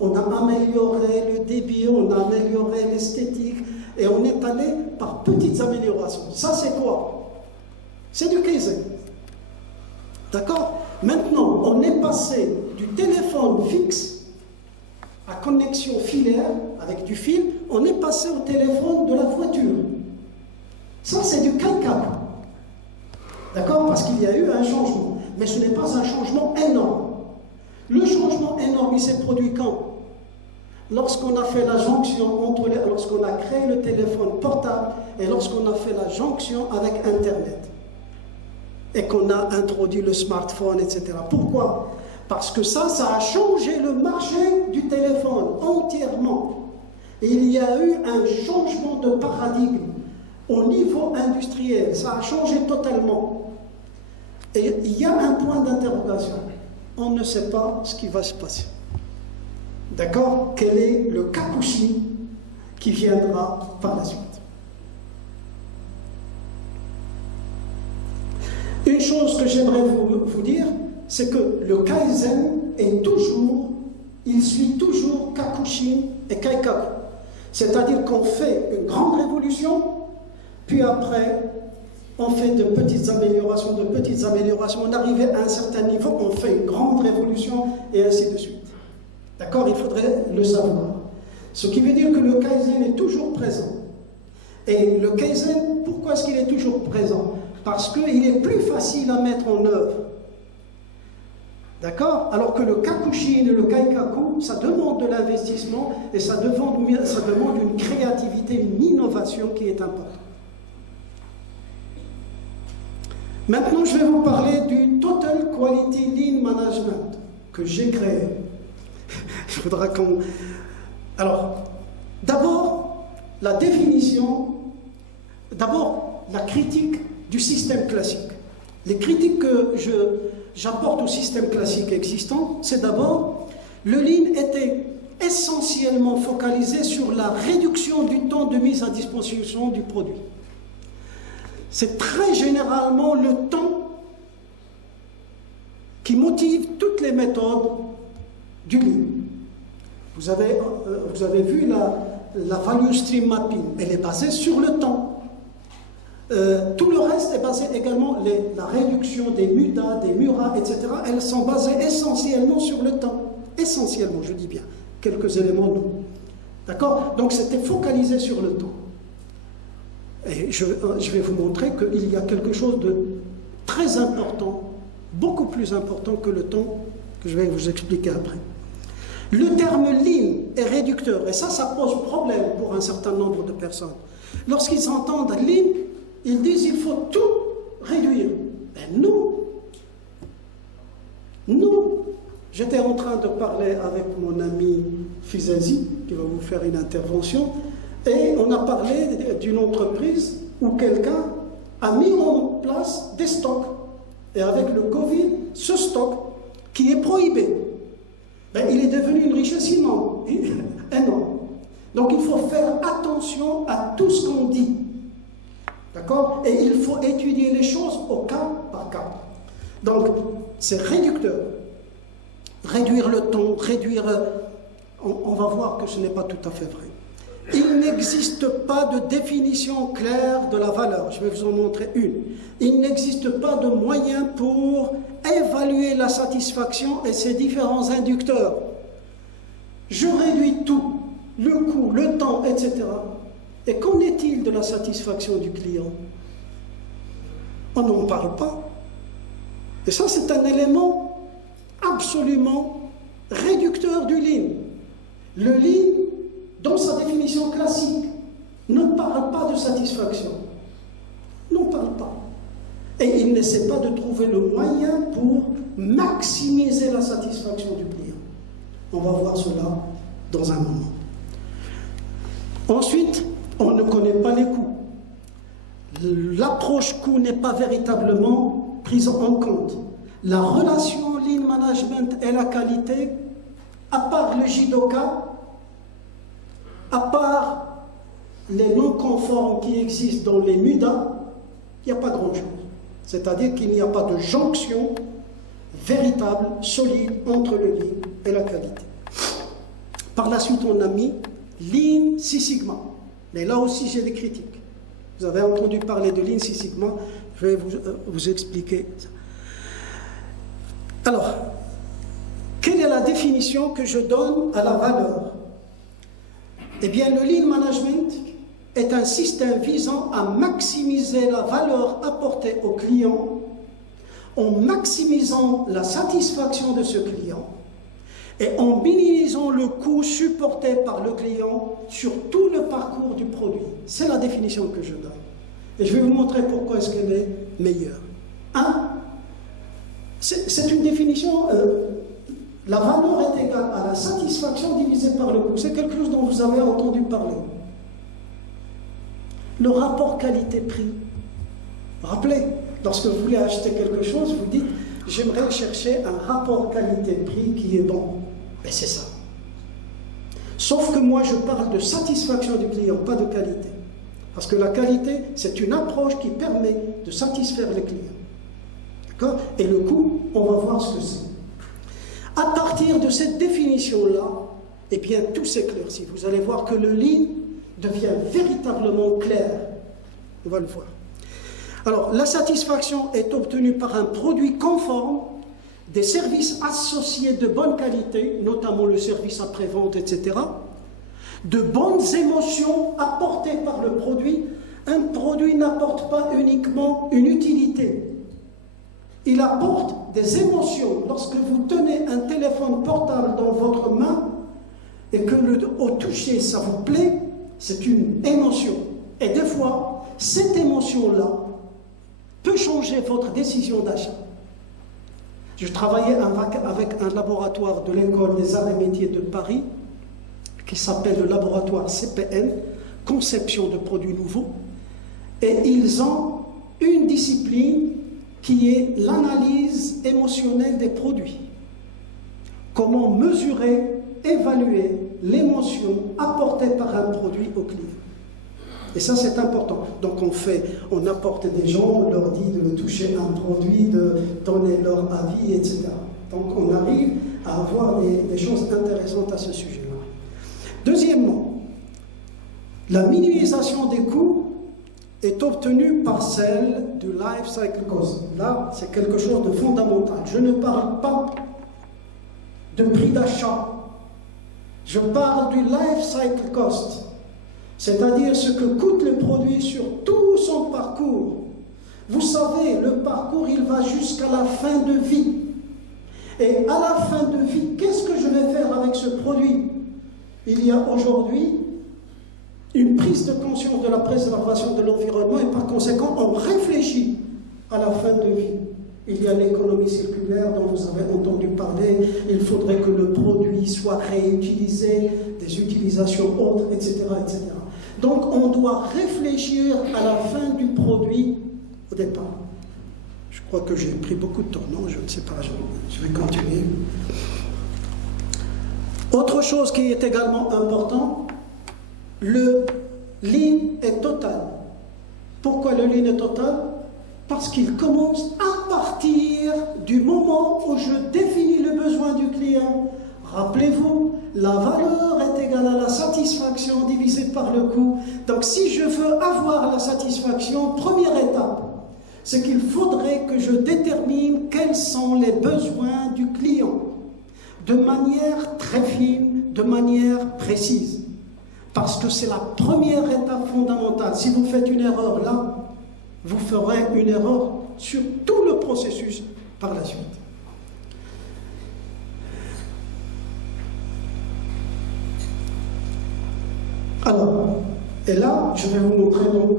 On a amélioré le débit, on a amélioré l'esthétique, et on est allé par petites améliorations. Ça, c'est quoi? C'est du Kaizen. D'accord? Maintenant, on est passé du téléphone fixe à connexion filaire avec du fil, on est passé au téléphone de la voiture. Ça, c'est du Kaikaku. D'accord? Parce qu'il y a eu un changement. Mais ce n'est pas un changement énorme. Le changement énorme, il s'est produit quand? Lorsqu'on a fait la jonction lorsqu'on a créé le téléphone portable et lorsqu'on a fait la jonction avec Internet. Et qu'on a introduit le smartphone, etc. Pourquoi? Parce que ça a changé le marché du téléphone entièrement. Et il y a eu un changement de paradigme au niveau industriel. Ça a changé totalement. Et il y a un point d'interrogation. On ne sait pas ce qui va se passer. D'accord? Quel est le Kakushin qui viendra par la suite? Une chose que j'aimerais vous dire, c'est que le Kaizen il suit toujours Kakushin et Kaikaku. C'est-à-dire qu'on fait une grande révolution, puis après, on fait de petites améliorations, on arrive à un certain niveau, on fait une grande révolution, et ainsi de suite. D'accord? Il faudrait le savoir. Ce qui veut dire que le Kaizen est toujours présent. Et le Kaizen, pourquoi est-ce qu'il est toujours présent? Parce qu'il est plus facile à mettre en œuvre. D'accord? Alors que le Kakushin et le Kaikaku, ça demande de l'investissement et ça demande une créativité, une innovation qui est importante. Maintenant, je vais vous parler du Total Quality Lean Management que j'ai créé. Il faudra qu'on... Alors, d'abord, la définition, d'abord, la critique du système classique. Les critiques que j'apporte au système classique existant, c'est d'abord, le Lean était essentiellement focalisé sur la réduction du temps de mise à disposition du produit. C'est très généralement le temps qui motive toutes les méthodes du Lean. Vous avez vu la value stream mapping, elle est basée sur le temps. Tout le reste est basé également, la réduction des mudas, des muras, etc., elles sont basées essentiellement sur le temps. Essentiellement, je dis bien. Quelques éléments non. D'accord? Donc c'était focalisé sur le temps. Et je vais vous montrer qu'il y a quelque chose de très important, beaucoup plus important que le temps, que je vais vous expliquer après. Le terme lean est réducteur, et ça pose problème pour un certain nombre de personnes. Lorsqu'ils entendent lean, ils disent il faut tout réduire. Ben non. Non. J'étais en train de parler avec mon ami Fizazi, qui va vous faire une intervention, et on a parlé d'une entreprise où quelqu'un a mis en place des stocks. Et avec le Covid, ce stock, qui est prohibé, ben, il est devenu une richesse énorme. Donc il faut faire attention à tout ce qu'on dit. D'accord? Et il faut étudier les choses au cas par cas. Donc c'est réducteur. Réduire le temps, on va voir que ce n'est pas tout à fait vrai. Il n'existe pas de définition claire de la valeur. Je vais vous en montrer une. Il n'existe pas de moyen pour évaluer la satisfaction et ses différents inducteurs. Je réduis tout, le coût, le temps, etc. Et qu'en est-il de la satisfaction du client? On n'en parle pas. Et ça, c'est un élément absolument réducteur du lean. Le lean, dans sa définition classique, ne parle pas de satisfaction. N'en parle pas. Et il n'essaie pas de trouver le moyen pour maximiser la satisfaction du client. On va voir cela dans un moment. Ensuite, on ne connaît pas les coûts. L'approche coût n'est pas véritablement prise en compte. La relation lean management et la qualité, à part le JIDOKA, à part les non-conformes qui existent dans les MUDA, il n'y a pas grand-chose. C'est-à-dire qu'il n'y a pas de jonction véritable, solide, entre le lean et la qualité. Par la suite, on a mis Lean Six Sigma. Mais là aussi, j'ai des critiques. Vous avez entendu parler de Lean Six Sigma, je vais vous expliquer ça. Alors, quelle est la définition que je donne à la valeur? Eh bien, le Lean Management est un système visant à maximiser la valeur apportée au client en maximisant la satisfaction de ce client et en minimisant le coût supporté par le client sur tout le parcours du produit. C'est la définition que je donne. Et je vais vous montrer pourquoi est-ce qu'elle est meilleure. C'est une définition, la valeur est égale à la satisfaction divisée par le coût. C'est quelque chose dont vous avez entendu parler. Le rapport qualité-prix. Rappelez, lorsque vous voulez acheter quelque chose, vous dites « j'aimerais chercher un rapport qualité-prix qui est bon ». Mais c'est ça. Sauf que moi, je parle de satisfaction du client, pas de qualité. Parce que la qualité, c'est une approche qui permet de satisfaire les clients. D'accord? Et le coût, on va voir ce que c'est. À partir de cette définition-là, eh bien, tout s'éclaircit. Vous allez voir que le lean devient véritablement clair. On va le voir. Alors, la satisfaction est obtenue par un produit conforme, des services associés de bonne qualité, notamment le service après-vente, etc., de bonnes émotions apportées par le produit. Un produit n'apporte pas uniquement une utilité. Il apporte des émotions. Lorsque vous tenez un téléphone portable dans votre main et que au toucher, ça vous plaît, c'est une émotion. Et des fois, cette émotion-là peut changer votre décision d'achat. Je travaillais avec un laboratoire de l'école des arts et métiers de Paris qui s'appelle le laboratoire CPN, Conception de produits nouveaux, et ils ont une discipline qui est l'analyse émotionnelle des produits. Comment mesurer, évaluer l'émotion apportée par un produit au client. Et ça, c'est important. Donc, on apporte des gens, on leur dit de toucher un produit, de donner leur avis, etc. Donc, on arrive à avoir des choses intéressantes à ce sujet-là. Deuxièmement, la minimisation des coûts est obtenue par celle du life cycle cost. Là, c'est quelque chose de fondamental. Je ne parle pas de prix d'achat. Je parle du life cycle cost, c'est-à-dire ce que coûte le produit sur tout son parcours. Vous savez, le parcours, il va jusqu'à la fin de vie. Et à la fin de vie, qu'est-ce que je vais faire avec ce produit? Il y a aujourd'hui une prise de conscience de la préservation de l'environnement et par conséquent, on réfléchit à la fin de vie. Il y a l'économie circulaire dont vous avez entendu parler. Il faudrait que le produit soit réutilisé, des utilisations autres, etc., etc. Donc, on doit réfléchir à la fin du produit au départ. Je crois que j'ai pris beaucoup de temps. Non, je ne sais pas, je vais continuer. Autre chose qui est également important, le lean est total. Pourquoi le lean est total? Parce qu'il commence à partir du moment où je définis le besoin du client. Rappelez-vous, la valeur est égale à la satisfaction divisée par le coût. Donc si je veux avoir la satisfaction, première étape, c'est qu'il faudrait que je détermine quels sont les besoins du client, de manière très fine, de manière précise. Parce que c'est la première étape fondamentale. Si vous faites une erreur là, vous ferez une erreur sur tout le processus par la suite. Alors, et là, je vais vous montrer donc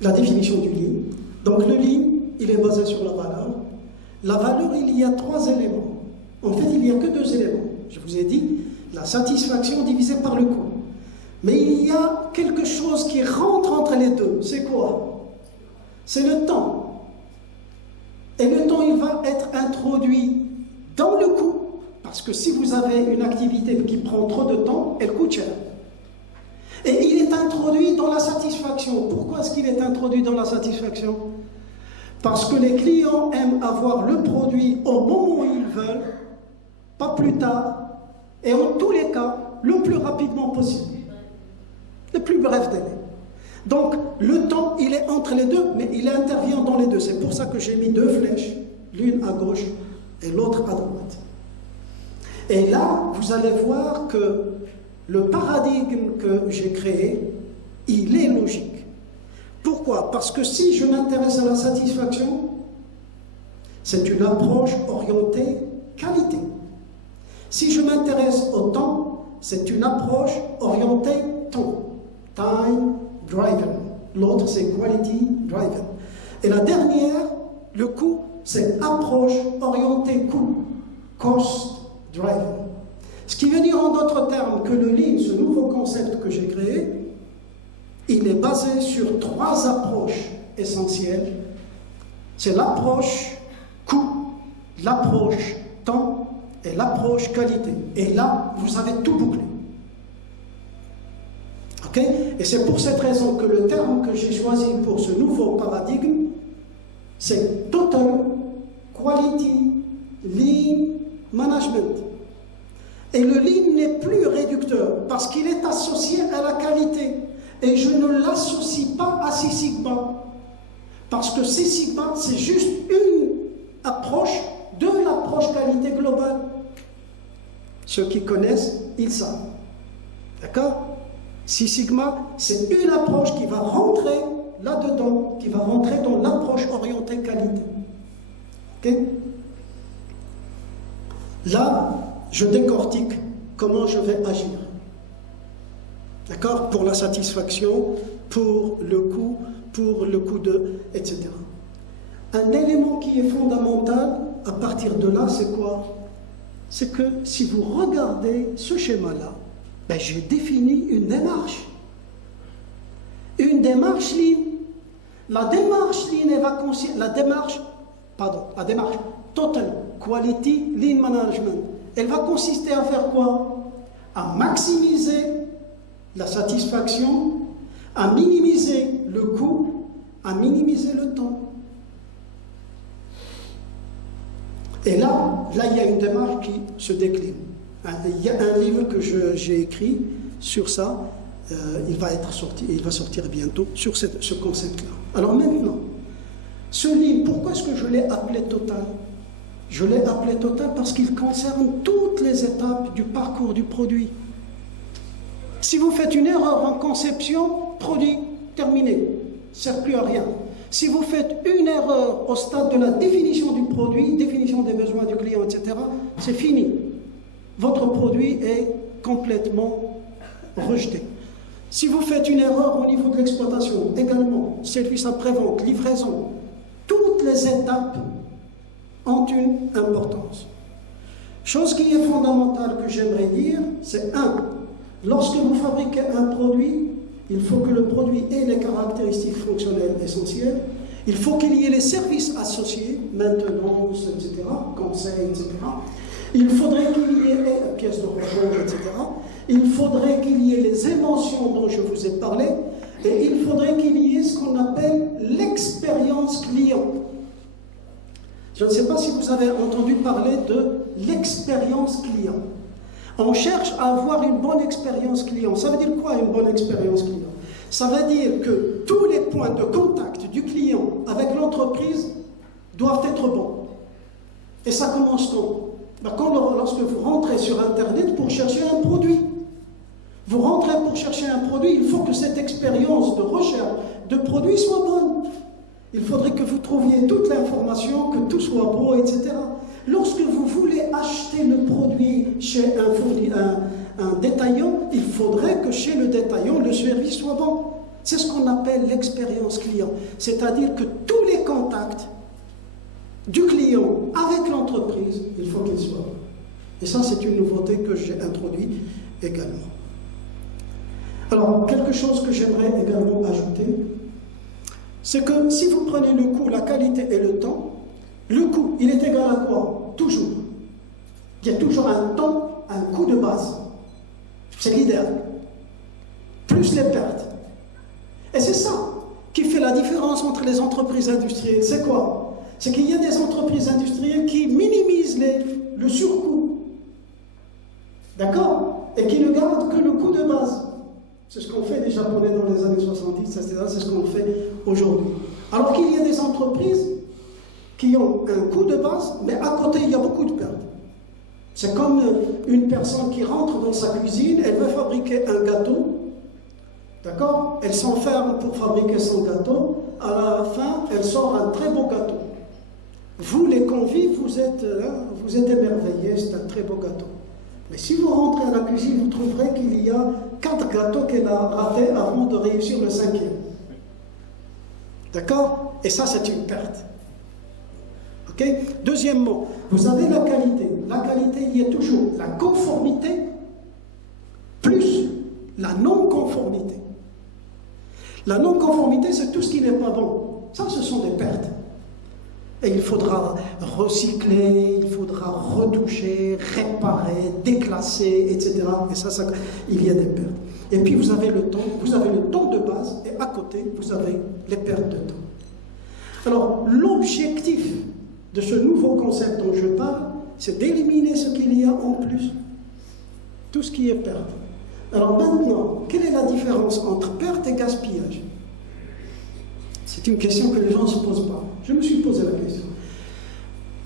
la définition du lean. Donc le lean, il est basé sur la valeur. La valeur, il y a 3 éléments. En fait, il n'y a que 2 éléments. Je vous ai dit, la satisfaction divisée par le coût. Mais il y a quelque chose qui rentre entre les deux. C'est quoi? C'est le temps. Et le temps, il va être introduit dans le coût. Parce que si vous avez une activité qui prend trop de temps, elle coûte cher. Et il est introduit dans la satisfaction. Pourquoi est-ce qu'il est introduit dans la satisfaction? Parce que les clients aiment avoir le produit au moment où ils veulent, pas plus tard, et en tous les cas, le plus rapidement possible. Le plus bref délai. Donc, le temps, il est entre les deux, mais il intervient dans les deux. C'est pour ça que j'ai mis 2 flèches, l'une à gauche et l'autre à droite. Et là, vous allez voir que le paradigme que j'ai créé, il est logique. Pourquoi? Parce que si je m'intéresse à la satisfaction, c'est une approche orientée qualité. Si je m'intéresse au temps, c'est une approche orientée temps. Time driven. L'autre, c'est quality driven. Et la dernière, le coût, c'est approche orientée coût. Cost driven. Ce qui veut dire en d'autres termes que le lean, ce nouveau concept que j'ai créé, il est basé sur 3 approches essentielles. C'est l'approche coût, l'approche temps et l'approche qualité. Et là, vous avez tout bouclé. Ok? Et c'est pour cette raison que le terme que j'ai choisi pour ce nouveau paradigme, c'est Total Quality Lean Management. Et le lean n'est plus réducteur parce qu'il est associé à la qualité. Et je ne l'associe pas à Six Sigma. Parce que Six Sigma, c'est juste une approche de l'approche qualité globale. Ceux qui connaissent, ils savent. D'accord? Six Sigma, c'est une approche qui va rentrer là-dedans, qui va rentrer dans l'approche orientée qualité. Ok? Là, je décortique comment je vais agir. D'accord? Pour la satisfaction, pour le coût de, etc. Un élément qui est fondamental à partir de là, c'est quoi? C'est que si vous regardez ce schéma-là, ben, j'ai défini une démarche. Une démarche lean. La démarche lean, elle va consister, la démarche Total Quality Lean Management, elle va consister à faire quoi? À maximiser la satisfaction, à minimiser le coût, à minimiser le temps. Et là, il y a une démarche qui se décline. Il y a un livre que j'ai écrit sur ça, il va sortir bientôt sur ce concept-là. Alors maintenant, ce livre, pourquoi est-ce que je l'ai appelé Total? Je l'ai appelé Total parce qu'il concerne toutes les étapes du parcours du produit. Si vous faites une erreur en conception, produit terminé, ne sert plus à rien. Si vous faites une erreur au stade de la définition du produit, définition des besoins du client, etc., c'est fini. Votre produit est complètement rejeté. Si vous faites une erreur au niveau de l'exploitation, également, service après-vente, livraison, toutes les étapes ont une importance. Chose qui est fondamentale que j'aimerais dire, c'est lorsque vous fabriquez un produit, il faut que le produit ait les caractéristiques fonctionnelles essentielles, il faut qu'il y ait les services associés, maintenance, etc., conseil, etc. Il faudrait qu'il y ait pièces de rechange, etc. Il faudrait qu'il y ait les émotions dont je vous ai parlé, et il faudrait qu'il y ait ce qu'on appelle l'expérience client. Je ne sais pas si vous avez entendu parler de l'expérience client. On cherche à avoir une bonne expérience client. Ça veut dire quoi, une bonne expérience client? Ça veut dire que tous les points de contact du client avec l'entreprise doivent être bons. Et ça commence lorsque vous rentrez sur Internet pour chercher un produit. Vous rentrez pour chercher un produit, il faut que cette expérience de recherche de produit soit bonne. Il faudrait que vous trouviez toute l'information, que tout soit beau, etc. Lorsque vous voulez acheter le produit chez un détaillant, il faudrait que chez le détaillant, le service soit bon. C'est ce qu'on appelle l'expérience client. C'est-à-dire que tous les contacts du client avec l'entreprise, il faut qu'ils soient bons. Et ça, c'est une nouveauté que j'ai introduite également. Alors, quelque chose que j'aimerais également ajouter, c'est que si vous prenez le coût, la qualité et le temps, le coût, il est égal à quoi? Toujours. Il y a toujours un temps, un coût de base. C'est l'idéal. Plus les pertes. Et c'est ça qui fait la différence entre les entreprises industrielles. C'est quoi? C'est qu'il y a des entreprises industrielles qui minimisent le surcoût. D'accord? Et qui ne gardent que le coût de base. C'est ce qu'ont fait les Japonais dans les années 70, etc. C'est ce qu'on fait aujourd'hui. Alors qu'il y a des entreprises qui ont un coût de base, mais à côté, il y a beaucoup de pertes. C'est comme une personne qui rentre dans sa cuisine, elle veut fabriquer un gâteau, d'accord? Elle s'enferme pour fabriquer son gâteau, à la fin, elle sort un très beau gâteau. Vous, les convives, vous êtes émerveillés, c'est un très beau gâteau. Mais si vous rentrez à la cuisine, vous trouverez qu'il y a 4 gâteaux qu'elle a ratés avant de réussir le 5e. D'accord? Et ça, c'est une perte. Ok? Deuxièmement, vous avez la qualité. La qualité, il y a toujours la conformité plus la non-conformité. La non-conformité, c'est tout ce qui n'est pas bon. Ça, ce sont des pertes. Et il faudra recycler, il faudra retoucher, réparer, déclasser, etc. Et ça, il y a des pertes. Et puis vous avez le temps de base, et à côté, vous avez les pertes de temps. Alors, l'objectif de ce nouveau concept dont je parle, c'est d'éliminer ce qu'il y a en plus. Tout ce qui est perte. Alors maintenant, quelle est la différence entre perte et gaspillage? C'est une question que les gens ne se posent pas. Je me suis posé la question.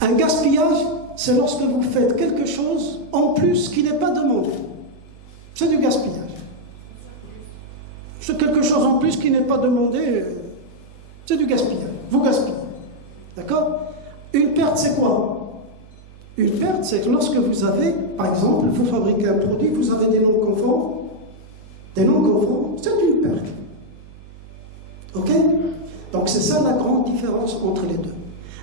Un gaspillage, c'est lorsque vous faites quelque chose en plus qui n'est pas demandé. C'est du gaspillage. C'est quelque chose en plus qui n'est pas demandé, c'est du gaspillage. Vous gaspillez. D'accord? Une perte, c'est quoi? Une perte, c'est lorsque vous avez, par exemple, vous fabriquez un produit, vous avez des non-conformes. Des non-conformes, c'est une perte. Ok? Donc c'est ça la grande différence entre les deux.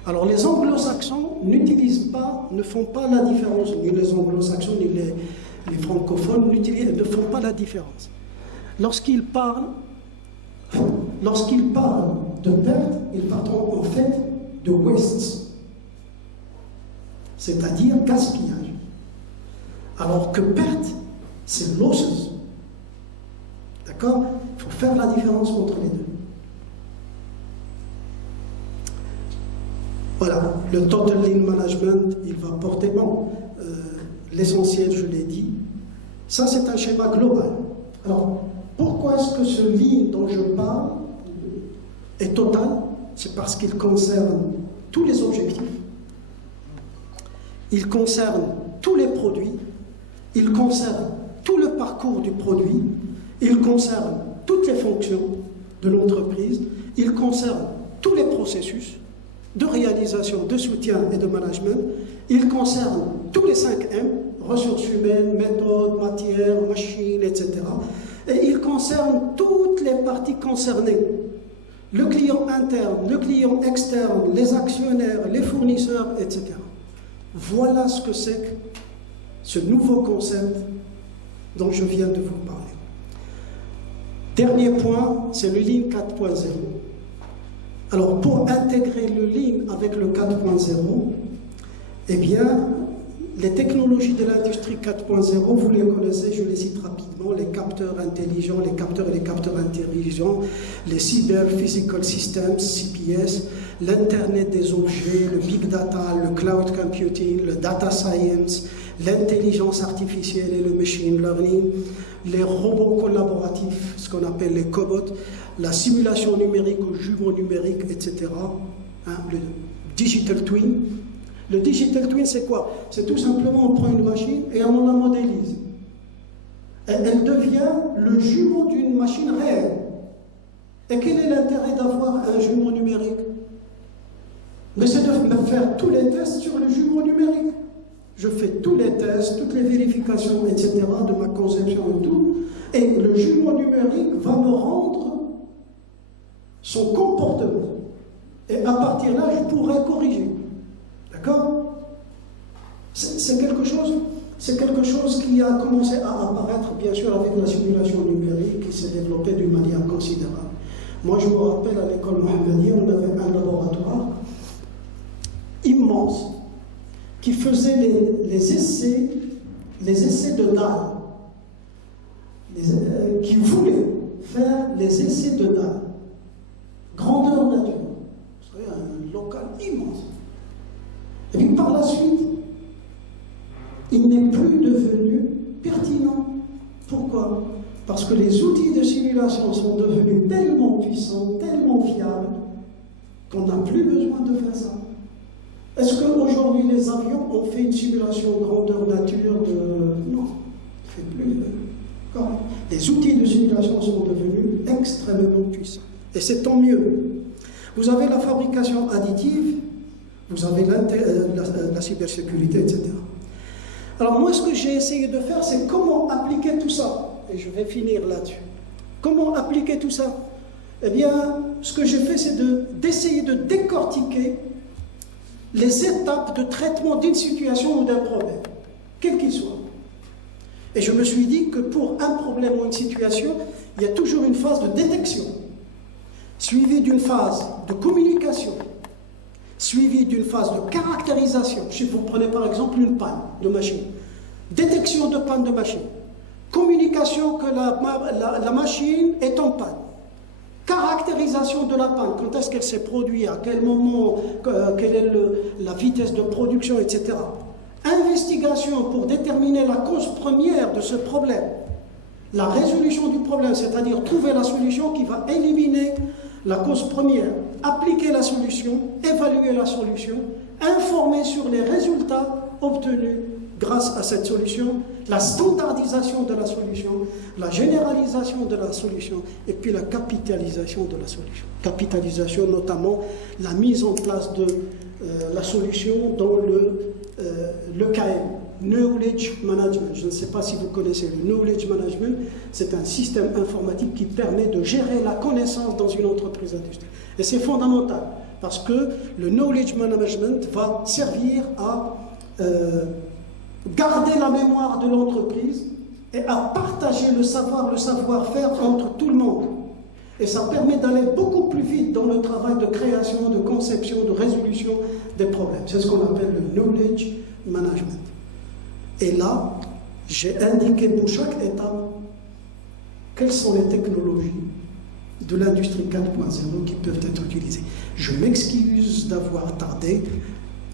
Alors les anglo-saxons ne font pas la différence, ni les anglo-saxons ni les francophones ne font pas la différence. Lorsqu'ils parlent de perte, ils parlent en fait de waste, c'est-à-dire gaspillage. Alors que perte, c'est losses. D'accord? Il faut faire la différence entre les deux. Voilà, le Total Lean Management, il va porter, l'essentiel, je l'ai dit. Ça, c'est un schéma global. Alors, Pourquoi est-ce que ce Lean dont je parle est total? C'est parce qu'il concerne tous les objectifs, il concerne tous les produits, il concerne tout le parcours du produit, il concerne toutes les fonctions de l'entreprise, il concerne tous les processus de réalisation, de soutien et de management, il concerne tous les 5 M, ressources humaines, méthodes, matières, machines, etc. Et il concerne toutes les parties concernées. Le client interne, le client externe, les actionnaires, les fournisseurs, etc. Voilà ce que c'est que ce nouveau concept dont je viens de vous parler. Dernier point, c'est le Lean 4.0. Alors, pour intégrer le Lean avec le 4.0, eh bien, les technologies de l'industrie 4.0, vous les connaissez, je les cite rapidement, les capteurs intelligents, les capteurs et les capteurs intelligents, les Cyber Physical Systems, CPS, l'Internet des objets, le Big Data, le Cloud Computing, le Data Science, l'intelligence artificielle et le Machine Learning, les robots collaboratifs, ce qu'on appelle les cobots, la simulation numérique ou jumeaux numériques, etc. Hein, le Digital Twin. Le Digital Twin, c'est quoi? C'est tout simplement, on prend une machine et on la modélise. Et elle devient le jumeau d'une machine réelle. Et quel est l'intérêt d'avoir un jumeau numérique? Mais c'est de faire tous les tests sur le jumeau numérique. Je fais tous les tests, toutes les vérifications, etc. de ma conception et tout. Et le jumeau numérique va me rendre son comportement. Et à partir de là, je pourrai corriger. D'accord? C'est quelque chose qui a commencé à apparaître, bien sûr, avec la simulation numérique, qui s'est développée d'une manière considérable. Moi, je me rappelle, à l'école Mohammedia, on avait un laboratoire immense qui faisait les essais de dalles, qui voulait faire les essais de dalles, grandeur nature. Vous savez, un local immense. Et puis par la suite, il n'est plus devenu pertinent. Pourquoi? Parce que les outils de simulation sont devenus tellement puissants, tellement fiables, qu'on n'a plus besoin de faire ça. Est-ce qu'aujourd'hui les avions ont fait une simulation grandeur nature de... Non, on ne fait plus. Les outils de simulation sont devenus extrêmement puissants. Et c'est tant mieux. Vous avez la fabrication additive, vous avez la cybersécurité, etc. Alors moi, ce que j'ai essayé de faire, c'est comment appliquer tout ça. Et je vais finir là-dessus. Comment appliquer tout ça? Eh bien, ce que j'ai fait, c'est d'essayer de décortiquer les étapes de traitement d'une situation ou d'un problème, quel qu'il soit. Et je me suis dit que pour un problème ou une situation, il y a toujours une phase de détection, suivie d'une phase de communication, suivie d'une phase de caractérisation. Si vous prenez par exemple une panne de machine, détection de panne de machine, communication que la machine est en panne, caractérisation de la panne, quand est-ce qu'elle s'est produite, à quel moment, quelle est la vitesse de production, etc. Investigation pour déterminer la cause première de ce problème, la résolution du problème, c'est-à-dire trouver la solution qui va éliminer la cause première, appliquer la solution, évaluer la solution, informer sur les résultats obtenus grâce à cette solution, la standardisation de la solution, la généralisation de la solution et puis la capitalisation de la solution. Capitalisation notamment la mise en place de la solution dans le KM, Knowledge Management. Je ne sais pas si vous connaissez le Knowledge Management, c'est un système informatique qui permet de gérer la connaissance dans une entreprise industrielle. Et c'est fondamental parce que le Knowledge Management va servir à garder la mémoire de l'entreprise et à partager le savoir-faire entre tout le monde. Et ça permet d'aller beaucoup plus vite dans le travail de création, de conception, de résolution des problèmes. C'est ce qu'on appelle le Knowledge Management. Et là, j'ai indiqué pour chaque étape quelles sont les technologies de l'industrie 4.0 qui peuvent être utilisées. Je m'excuse d'avoir tardé,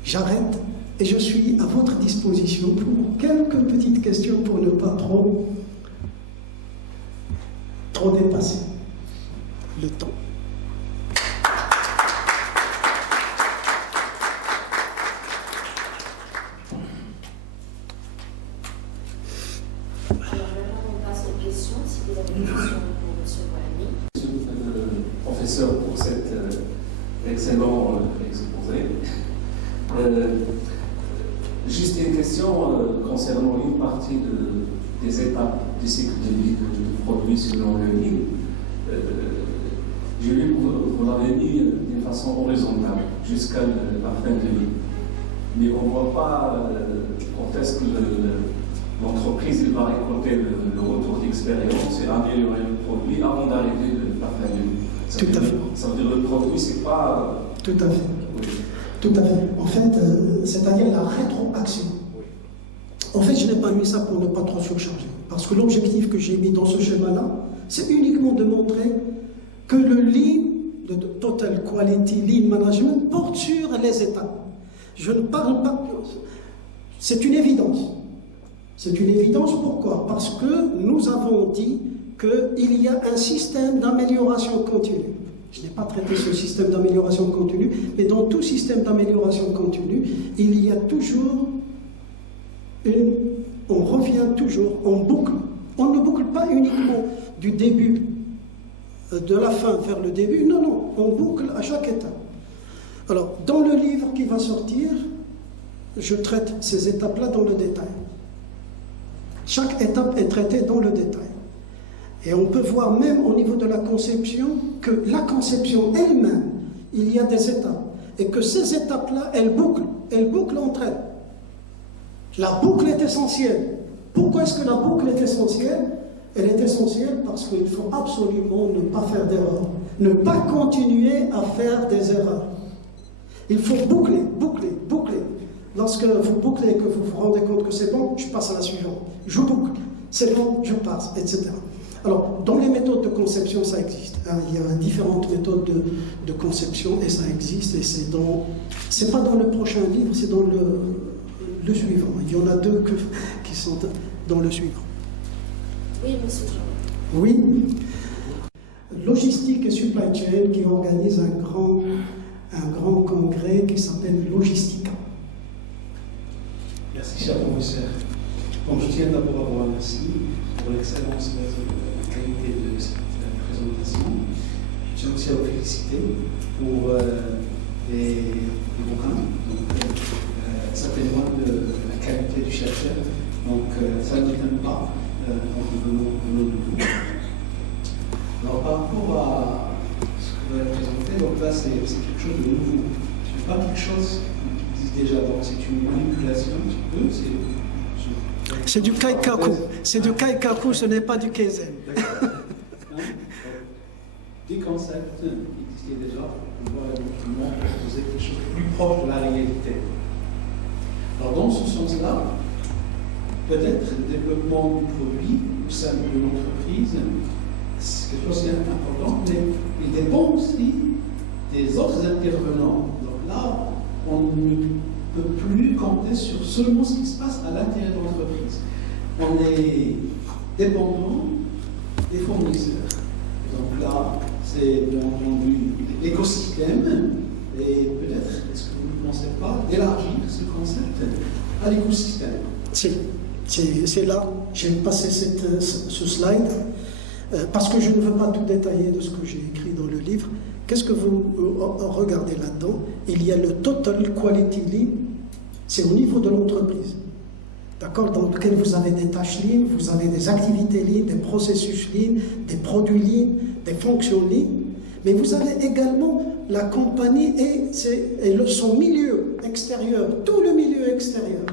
j'arrête et je suis à votre disposition pour quelques petites questions pour ne pas trop trop dépassé le temps. Alors maintenant, on passe aux questions. Si vous avez des questions pour M. Boilani. Monsieur le professeur, pour cet excellent exposé. Juste une question concernant une partie des étapes du cycle de vie du produit selon le livre. J'ai lu que vous l'avez mis d'une façon horizontale jusqu'à la fin de vie. Mais on ne voit pas quand est-ce que l'entreprise va récolter le retour d'expérience et améliorer le produit avant d'arriver à la fin de vie. Tout à fait. Ça veut dire que le produit, c'est pas... Tout à fait. Oui. Tout à fait. En fait, c'est-à-dire la rétroaction. En fait, je n'ai pas mis ça pour ne pas trop surcharger. Parce que l'objectif que j'ai mis dans ce schéma-là, c'est uniquement de montrer que le Lean, le Total Quality Lean Management, porte sur les étapes. Je ne parle pas... C'est une évidence. C'est une évidence, pourquoi? Parce que nous avons dit qu'il y a un système d'amélioration continue. Je n'ai pas traité ce système d'amélioration continue, mais dans tout système d'amélioration continue, il y a toujours on revient toujours, on boucle. On ne boucle pas uniquement du début, de la fin vers le début, non, non, on boucle à chaque étape. Alors, dans le livre qui va sortir, je traite ces étapes-là dans le détail. Chaque étape est traitée dans le détail. Et on peut voir même au niveau de la conception que la conception elle-même, il y a des étapes. Et que ces étapes-là, elles bouclent entre elles. La boucle est essentielle. Pourquoi est-ce que la boucle est essentielle? Elle est essentielle parce qu'il faut absolument ne pas faire d'erreurs. Ne pas continuer à faire des erreurs. Il faut boucler, boucler, boucler. Lorsque vous bouclez et que vous vous rendez compte que c'est bon, je passe à la suivante. Je boucle, c'est bon, je passe, etc. Alors, dans les méthodes de conception, ça existe. Il y a différentes méthodes de conception et ça existe. Et c'est pas dans le prochain livre, c'est dans le suivant. Il y en a deux qui sont dans le suivant. Oui, monsieur Jean. Oui. Logistique et Supply Chain qui organise un grand congrès qui s'appelle Logistica. Merci, cher professeur. Bon, je tiens d'abord à vous remercier pour l'excellence de la qualité de cette présentation. Je tiens aussi à vous féliciter pour les bouquins. Donc, ça témoigne de la qualité du chercheur. Donc, ça ne m'étonne pas. Donc, nous venons de vous. Alors, par rapport à ce que vous avez présenté, donc là, c'est quelque chose de nouveau. Ce n'est pas quelque chose qui existe déjà. Donc, c'est une manipulation un petit peu. C'est du kaikaku. C'est du kaikaku, ce n'est pas du kaizen. D'accord. Des concepts qui existaient déjà pour pouvoir éventuellement proposer quelque chose de plus proche de la réalité. Alors, dans ce sens-là, peut-être le développement du produit au sein de l'entreprise, c'est quelque chose d'important, mais il dépend aussi des autres intervenants. Donc là, on ne peut plus compter sur seulement ce qui se passe à l'intérieur de l'entreprise. On est dépendant des fournisseurs. Donc là, c'est bien entendu l'écosystème, et peut-être, est-ce que vous ne pensez pas d'élargir ce concept à l'écosystème? C'est là, j'ai passé ce slide, parce que je ne veux pas tout détailler de ce que j'ai écrit dans le livre. Qu'est-ce que vous regardez là-dedans? Il y a le Total Quality Lean, c'est au niveau de l'entreprise. D'accord? Dans lequel vous avez des tâches Lean, vous avez des activités Lean, des processus Lean, des produits Lean, des fonctions Lean. Mais vous avez également la compagnie et son milieu extérieur, tout le milieu extérieur.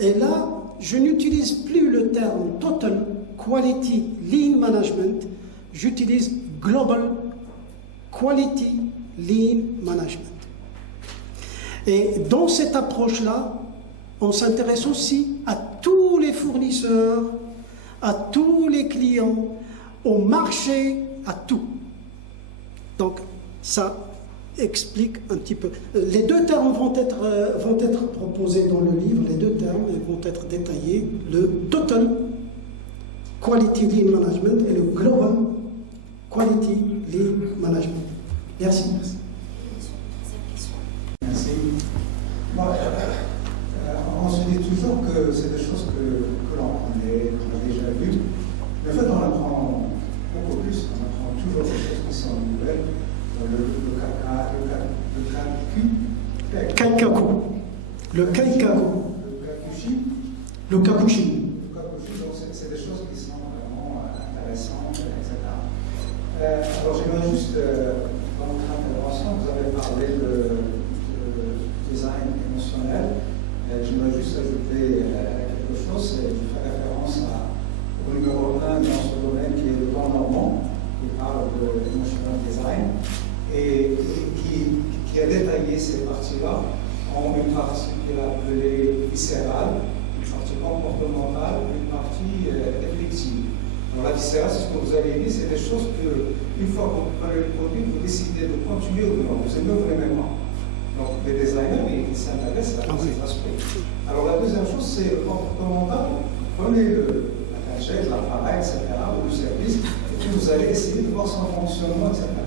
Et là, je n'utilise plus le terme Total Quality Lean Management, j'utilise Global Quality Lean Management. Et dans cette approche-là, on s'intéresse aussi à tous les fournisseurs, à tous les clients, au marché, à tout. Donc, ça explique un petit peu. Les deux termes vont être proposés dans le livre, les deux termes vont être détaillés. Le Total Quality Lean Management et le Global Quality Lean Management. Merci. Merci. Bon, on se dit toujours que c'est des choses que l'on connaît, qu'on a déjà vues. Mais en fait, on apprend beaucoup plus. On apprend toujours des choses qui sont nouvelles. Le Kaikaku. Le Kaikaku. Le Kakushi. Donc c'est des choses qui sont vraiment intéressantes, etc. Alors j'aimerais juste, dans votre intervention, vous avez parlé de design émotionnel. J'aimerais juste ajouter quelque chose, c'est de faire référence au numéro 1 dans ce domaine qui est le plan Normand, qui parle de emotional design, et qui a détaillé ces parties-là en une partie qu'il a appelée viscérale, une partie comportementale, une partie réflexive. Alors la viscérale, c'est ce que vous avez dit, c'est des choses que, une fois que vous prenez le produit, vous décidez de continuer ou non, vous aimez ou vous n'aimez pas. Donc les designers, ils s'intéressent à ces aspects. Alors la deuxième chose, c'est le comportemental. Prenez la cachette, l'appareil, etc., ou le service, et puis vous allez essayer de voir son fonctionnement, etc.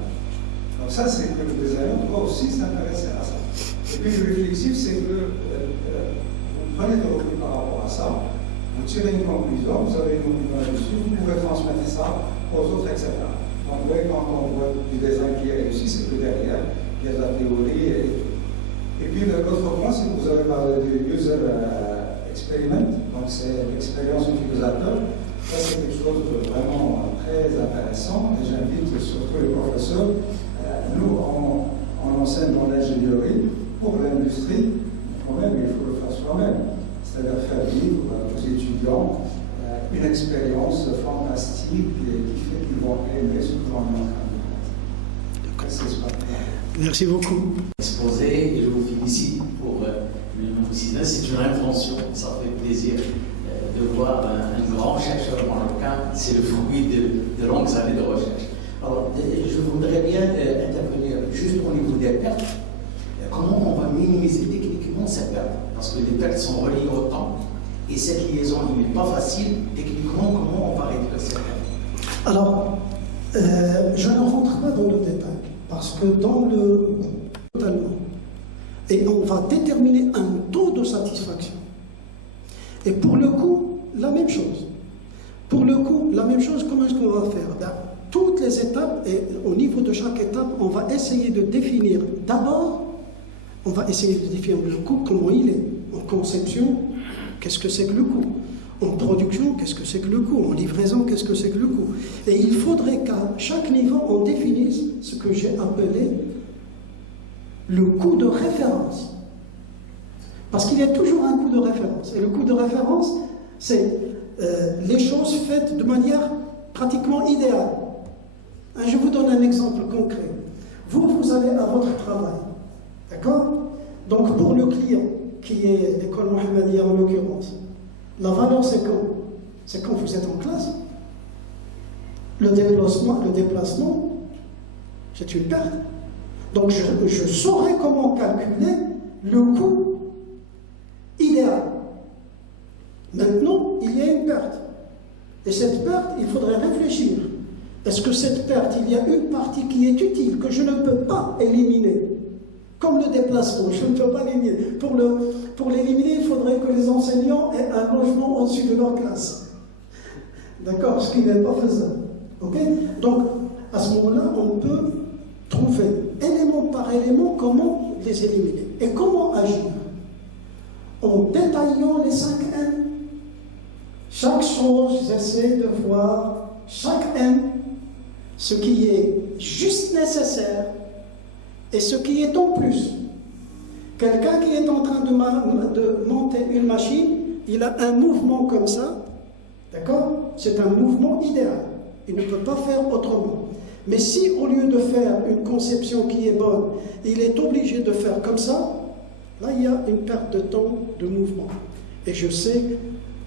Donc ça, c'est que le designer doit aussi s'intéresser à ça. Et puis le réflexif, c'est que vous prenez de recul par rapport à ça, vous tirez une conclusion, vous avez une opinion là-dessus, vous pouvez transmettre ça aux autres, etc. Donc vous voyez, quand on voit du design qui est réussi, c'est que derrière, il y a de la théorie et tout. Et puis l'autre point, c'est que vous avez parlé du user experiment, donc c'est l'expérience utilisateur. Ça, c'est quelque chose de vraiment très intéressant et j'invite surtout les professeurs. Nous, on enseigne dans l'ingénierie pour l'industrie, quand même, il faut le faire soi-même. C'est-à-dire faire vivre aux étudiants une expérience fantastique qui fait qu'ils vont aimer ce que l'on est en train de faire. Merci beaucoup. Exposé, et je vous félicite pour le nouveau système. C'est une invention, ça fait plaisir de voir un grand chercheur marocain. C'est le fruit de longues années de recherche. Alors, je voudrais bien intervenir juste au niveau des pertes. Comment on va minimiser techniquement ces pertes? Parce que les pertes sont reliées au temps et cette liaison n'est pas facile. Techniquement, comment on va réduire ces pertes? Alors, je ne rentre pas dans le détail parce que dans le totalement, et on va déterminer un taux de satisfaction. Et pour le coup, la même chose. Pour le coup, la même chose, comment est-ce qu'on va faire? Ben, toutes les étapes, et au niveau de chaque étape, on va essayer de définir. D'abord, on va essayer de définir le coût, comment il est. En conception, qu'est-ce que c'est que le coût? En production, qu'est-ce que c'est que le coût? En livraison, qu'est-ce que c'est que le coût? Et il faudrait qu'à chaque niveau, on définisse ce que j'ai appelé le coût de référence. Parce qu'il y a toujours un coût de référence. Et le coût de référence, c'est les choses faites de manière pratiquement idéale. Je vous donne un exemple concret. Vous allez à votre travail. D'accord? Donc pour le client, qui est l'école Mohammedia en l'occurrence, la valeur c'est quand? C'est quand vous êtes en classe. Le déplacement, c'est une perte. Donc je saurais comment calculer le coût idéal. Maintenant, il y a une perte. Et cette perte, il faudrait réfléchir. Est-ce que cette perte, il y a une partie qui est utile, que je ne peux pas éliminer? Comme le déplacement, je ne peux pas l'éliminer. Pour l'éliminer, il faudrait que les enseignants aient un logement au-dessus de leur classe. D'accord? Ce qui n'est pas faisable. Ok? Donc, à ce moment-là, on peut trouver, élément par élément, comment les éliminer. Et comment agir? En détaillant les 5 M. Chaque chose, j'essaie de voir, chaque M, ce qui est juste nécessaire et ce qui est en plus. Quelqu'un qui est en train de monter une machine, il a un mouvement comme ça, d'accord? C'est un mouvement idéal. Il ne peut pas faire autrement. Mais si au lieu de faire une conception qui est bonne, il est obligé de faire comme ça, là il y a une perte de temps de mouvement. Et je sais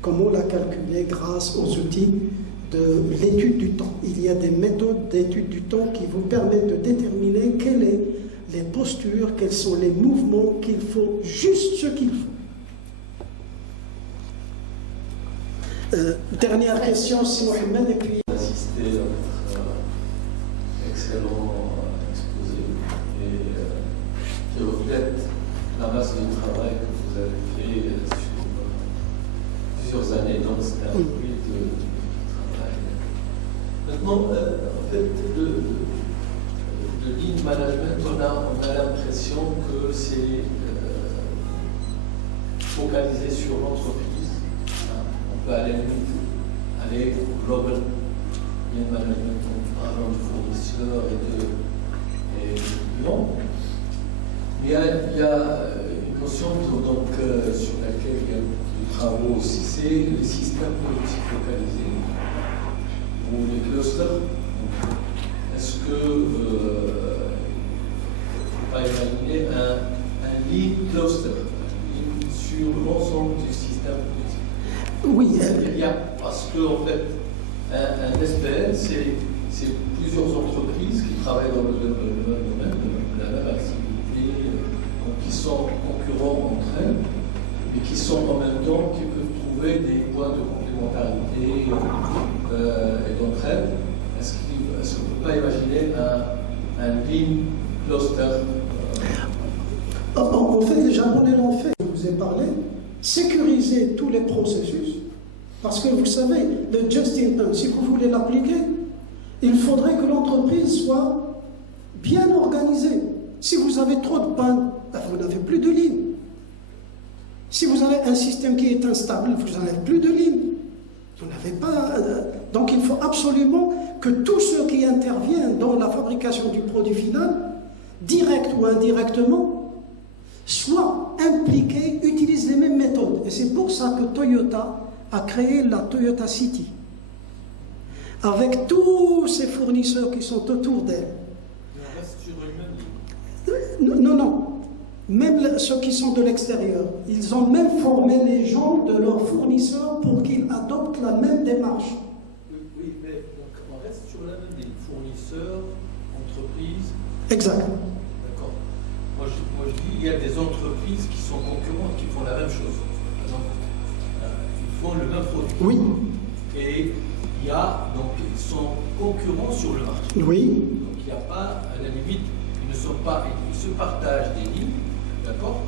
comment la calculer grâce aux outils de l'étude du temps. Il y a des méthodes d'étude du temps qui vous permettent de déterminer quelles sont les postures, quels sont les mouvements qu'il faut, juste ce qu'il faut. Dernière question, si Mohamed, et puis... Assisté à votre excellent exposé et qui reflète la masse de travail que vous avez fait sur plusieurs années, donc c'est un fruit de travail. Maintenant, en fait, le lean management, on a l'impression que c'est focalisé sur l'entreprise. On peut aller global lean management en parlant de fournisseurs et de clients. Mais il y a une notion donc, sur laquelle il y a des travaux aussi, c'est les systèmes politiques localisés ou les clusters. Est-ce que ne faut pas imaginer un lean cluster sur l'ensemble du système politique? Oui. Parce que en fait, un SPN, c'est plusieurs entreprises qui travaillent dans le même domaine, la même activité, donc qui sont concurrents entre elles, mais qui sont en même temps, qui peuvent trouver des points de complémentarité et d'entre elles. Est-ce qu'on ne peut pas imaginer un lean cluster? En fait, les Japonais l'ont fait, je vous ai parlé, sécuriser tous les processus, parce que vous savez, le just-in-time, si vous voulez l'appliquer, il faudrait que l'entreprise soit bien organisée. Si vous avez trop de panne, vous n'avez plus de ligne. Si vous avez un système qui est instable, vous n'avez plus de ligne. Vous n'avez pas... Donc il faut absolument que tous ceux qui interviennent dans la fabrication du produit final, direct ou indirectement, soient impliqués, utilisent les mêmes méthodes. Et c'est pour ça que Toyota a créé la Toyota City, avec tous ces fournisseurs qui sont autour d'elle. Non. Même ceux qui sont de l'extérieur, ils ont même formé les gens de leurs fournisseurs pour qu'ils adoptent la même démarche. Oui, mais donc on reste sur la même ligne. Fournisseurs, entreprises. Exact. D'accord. Moi je dis, il y a des entreprises qui sont concurrentes, qui font la même chose. Par exemple, ils font le même produit. Oui. Et il y a, donc, ils sont concurrents sur le marché. Oui. Donc il n'y a pas, à la limite, ils se partagent des lignes. D'accord.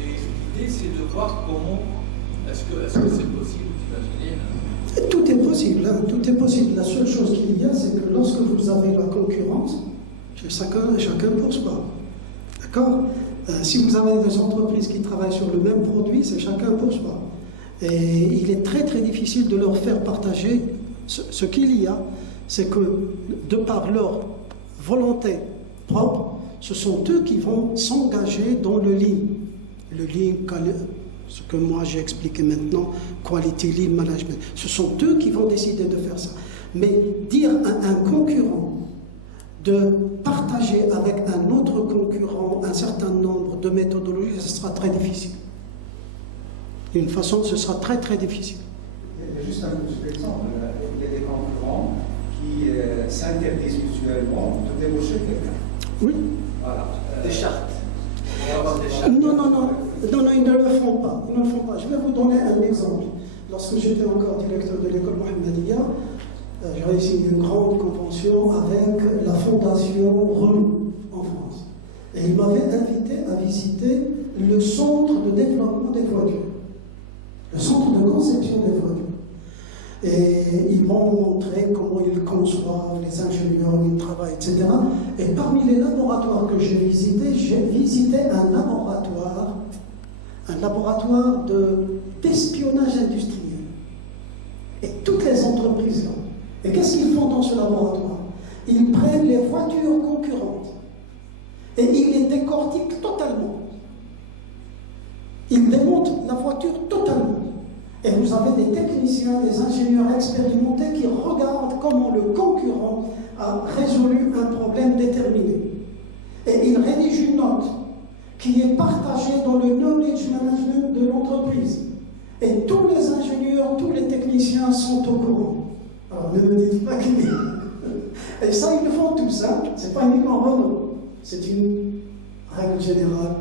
Et l'idée, c'est de voir comment, est-ce que c'est possible d'imaginer. Tout est possible, hein, tout est possible. La seule chose qu'il y a, c'est que lorsque vous avez la concurrence, chacun pour soi. D'accord. Si vous avez des entreprises qui travaillent sur le même produit, c'est chacun pour soi. Et il est très très difficile de leur faire partager ce qu'il y a, c'est que de par leur volonté propre, ce sont eux qui vont s'engager dans le lean. Le lean, ce que moi j'ai expliqué maintenant, quality lean management. Ce sont eux qui vont décider de faire ça. Mais dire à un concurrent de partager avec un autre concurrent un certain nombre de méthodologies, ce sera très difficile. D'une façon, ce sera très très difficile. Il y a juste un petit exemple. Il y a des concurrents qui s'interdisent mutuellement de débaucher quelqu'un. Oui. Voilà. Des chartes. Non, ils ne le font pas. Je vais vous donner un exemple. Lorsque j'étais encore directeur de l'école Mohammedia, j'avais signé une grande convention avec la fondation Renault en France. Et ils m'avaient invité à visiter le centre de développement des voitures, le centre de conception des voitures. Et ils m'ont montré comment ils conçoivent, les ingénieurs, où ils travaillent, etc. Et parmi les laboratoires que j'ai visité un laboratoire d'espionnage industriel. Et toutes les entreprises là. Et qu'est-ce qu'ils font dans ce laboratoire? Ils prennent les voitures concurrentes et ils les décortiquent totalement. Ils démontent la voiture totalement. Et vous avez des techniciens, des ingénieurs expérimentés qui regardent comment le concurrent a résolu un problème déterminé. Et ils rédigent une note qui est partagée dans le knowledge management de l'entreprise. Et tous les ingénieurs, tous les techniciens sont au courant. Alors ne me dites pas qu'il est. Et ça, ils le font tous, hein. C'est pas uniquement Renault. C'est une règle générale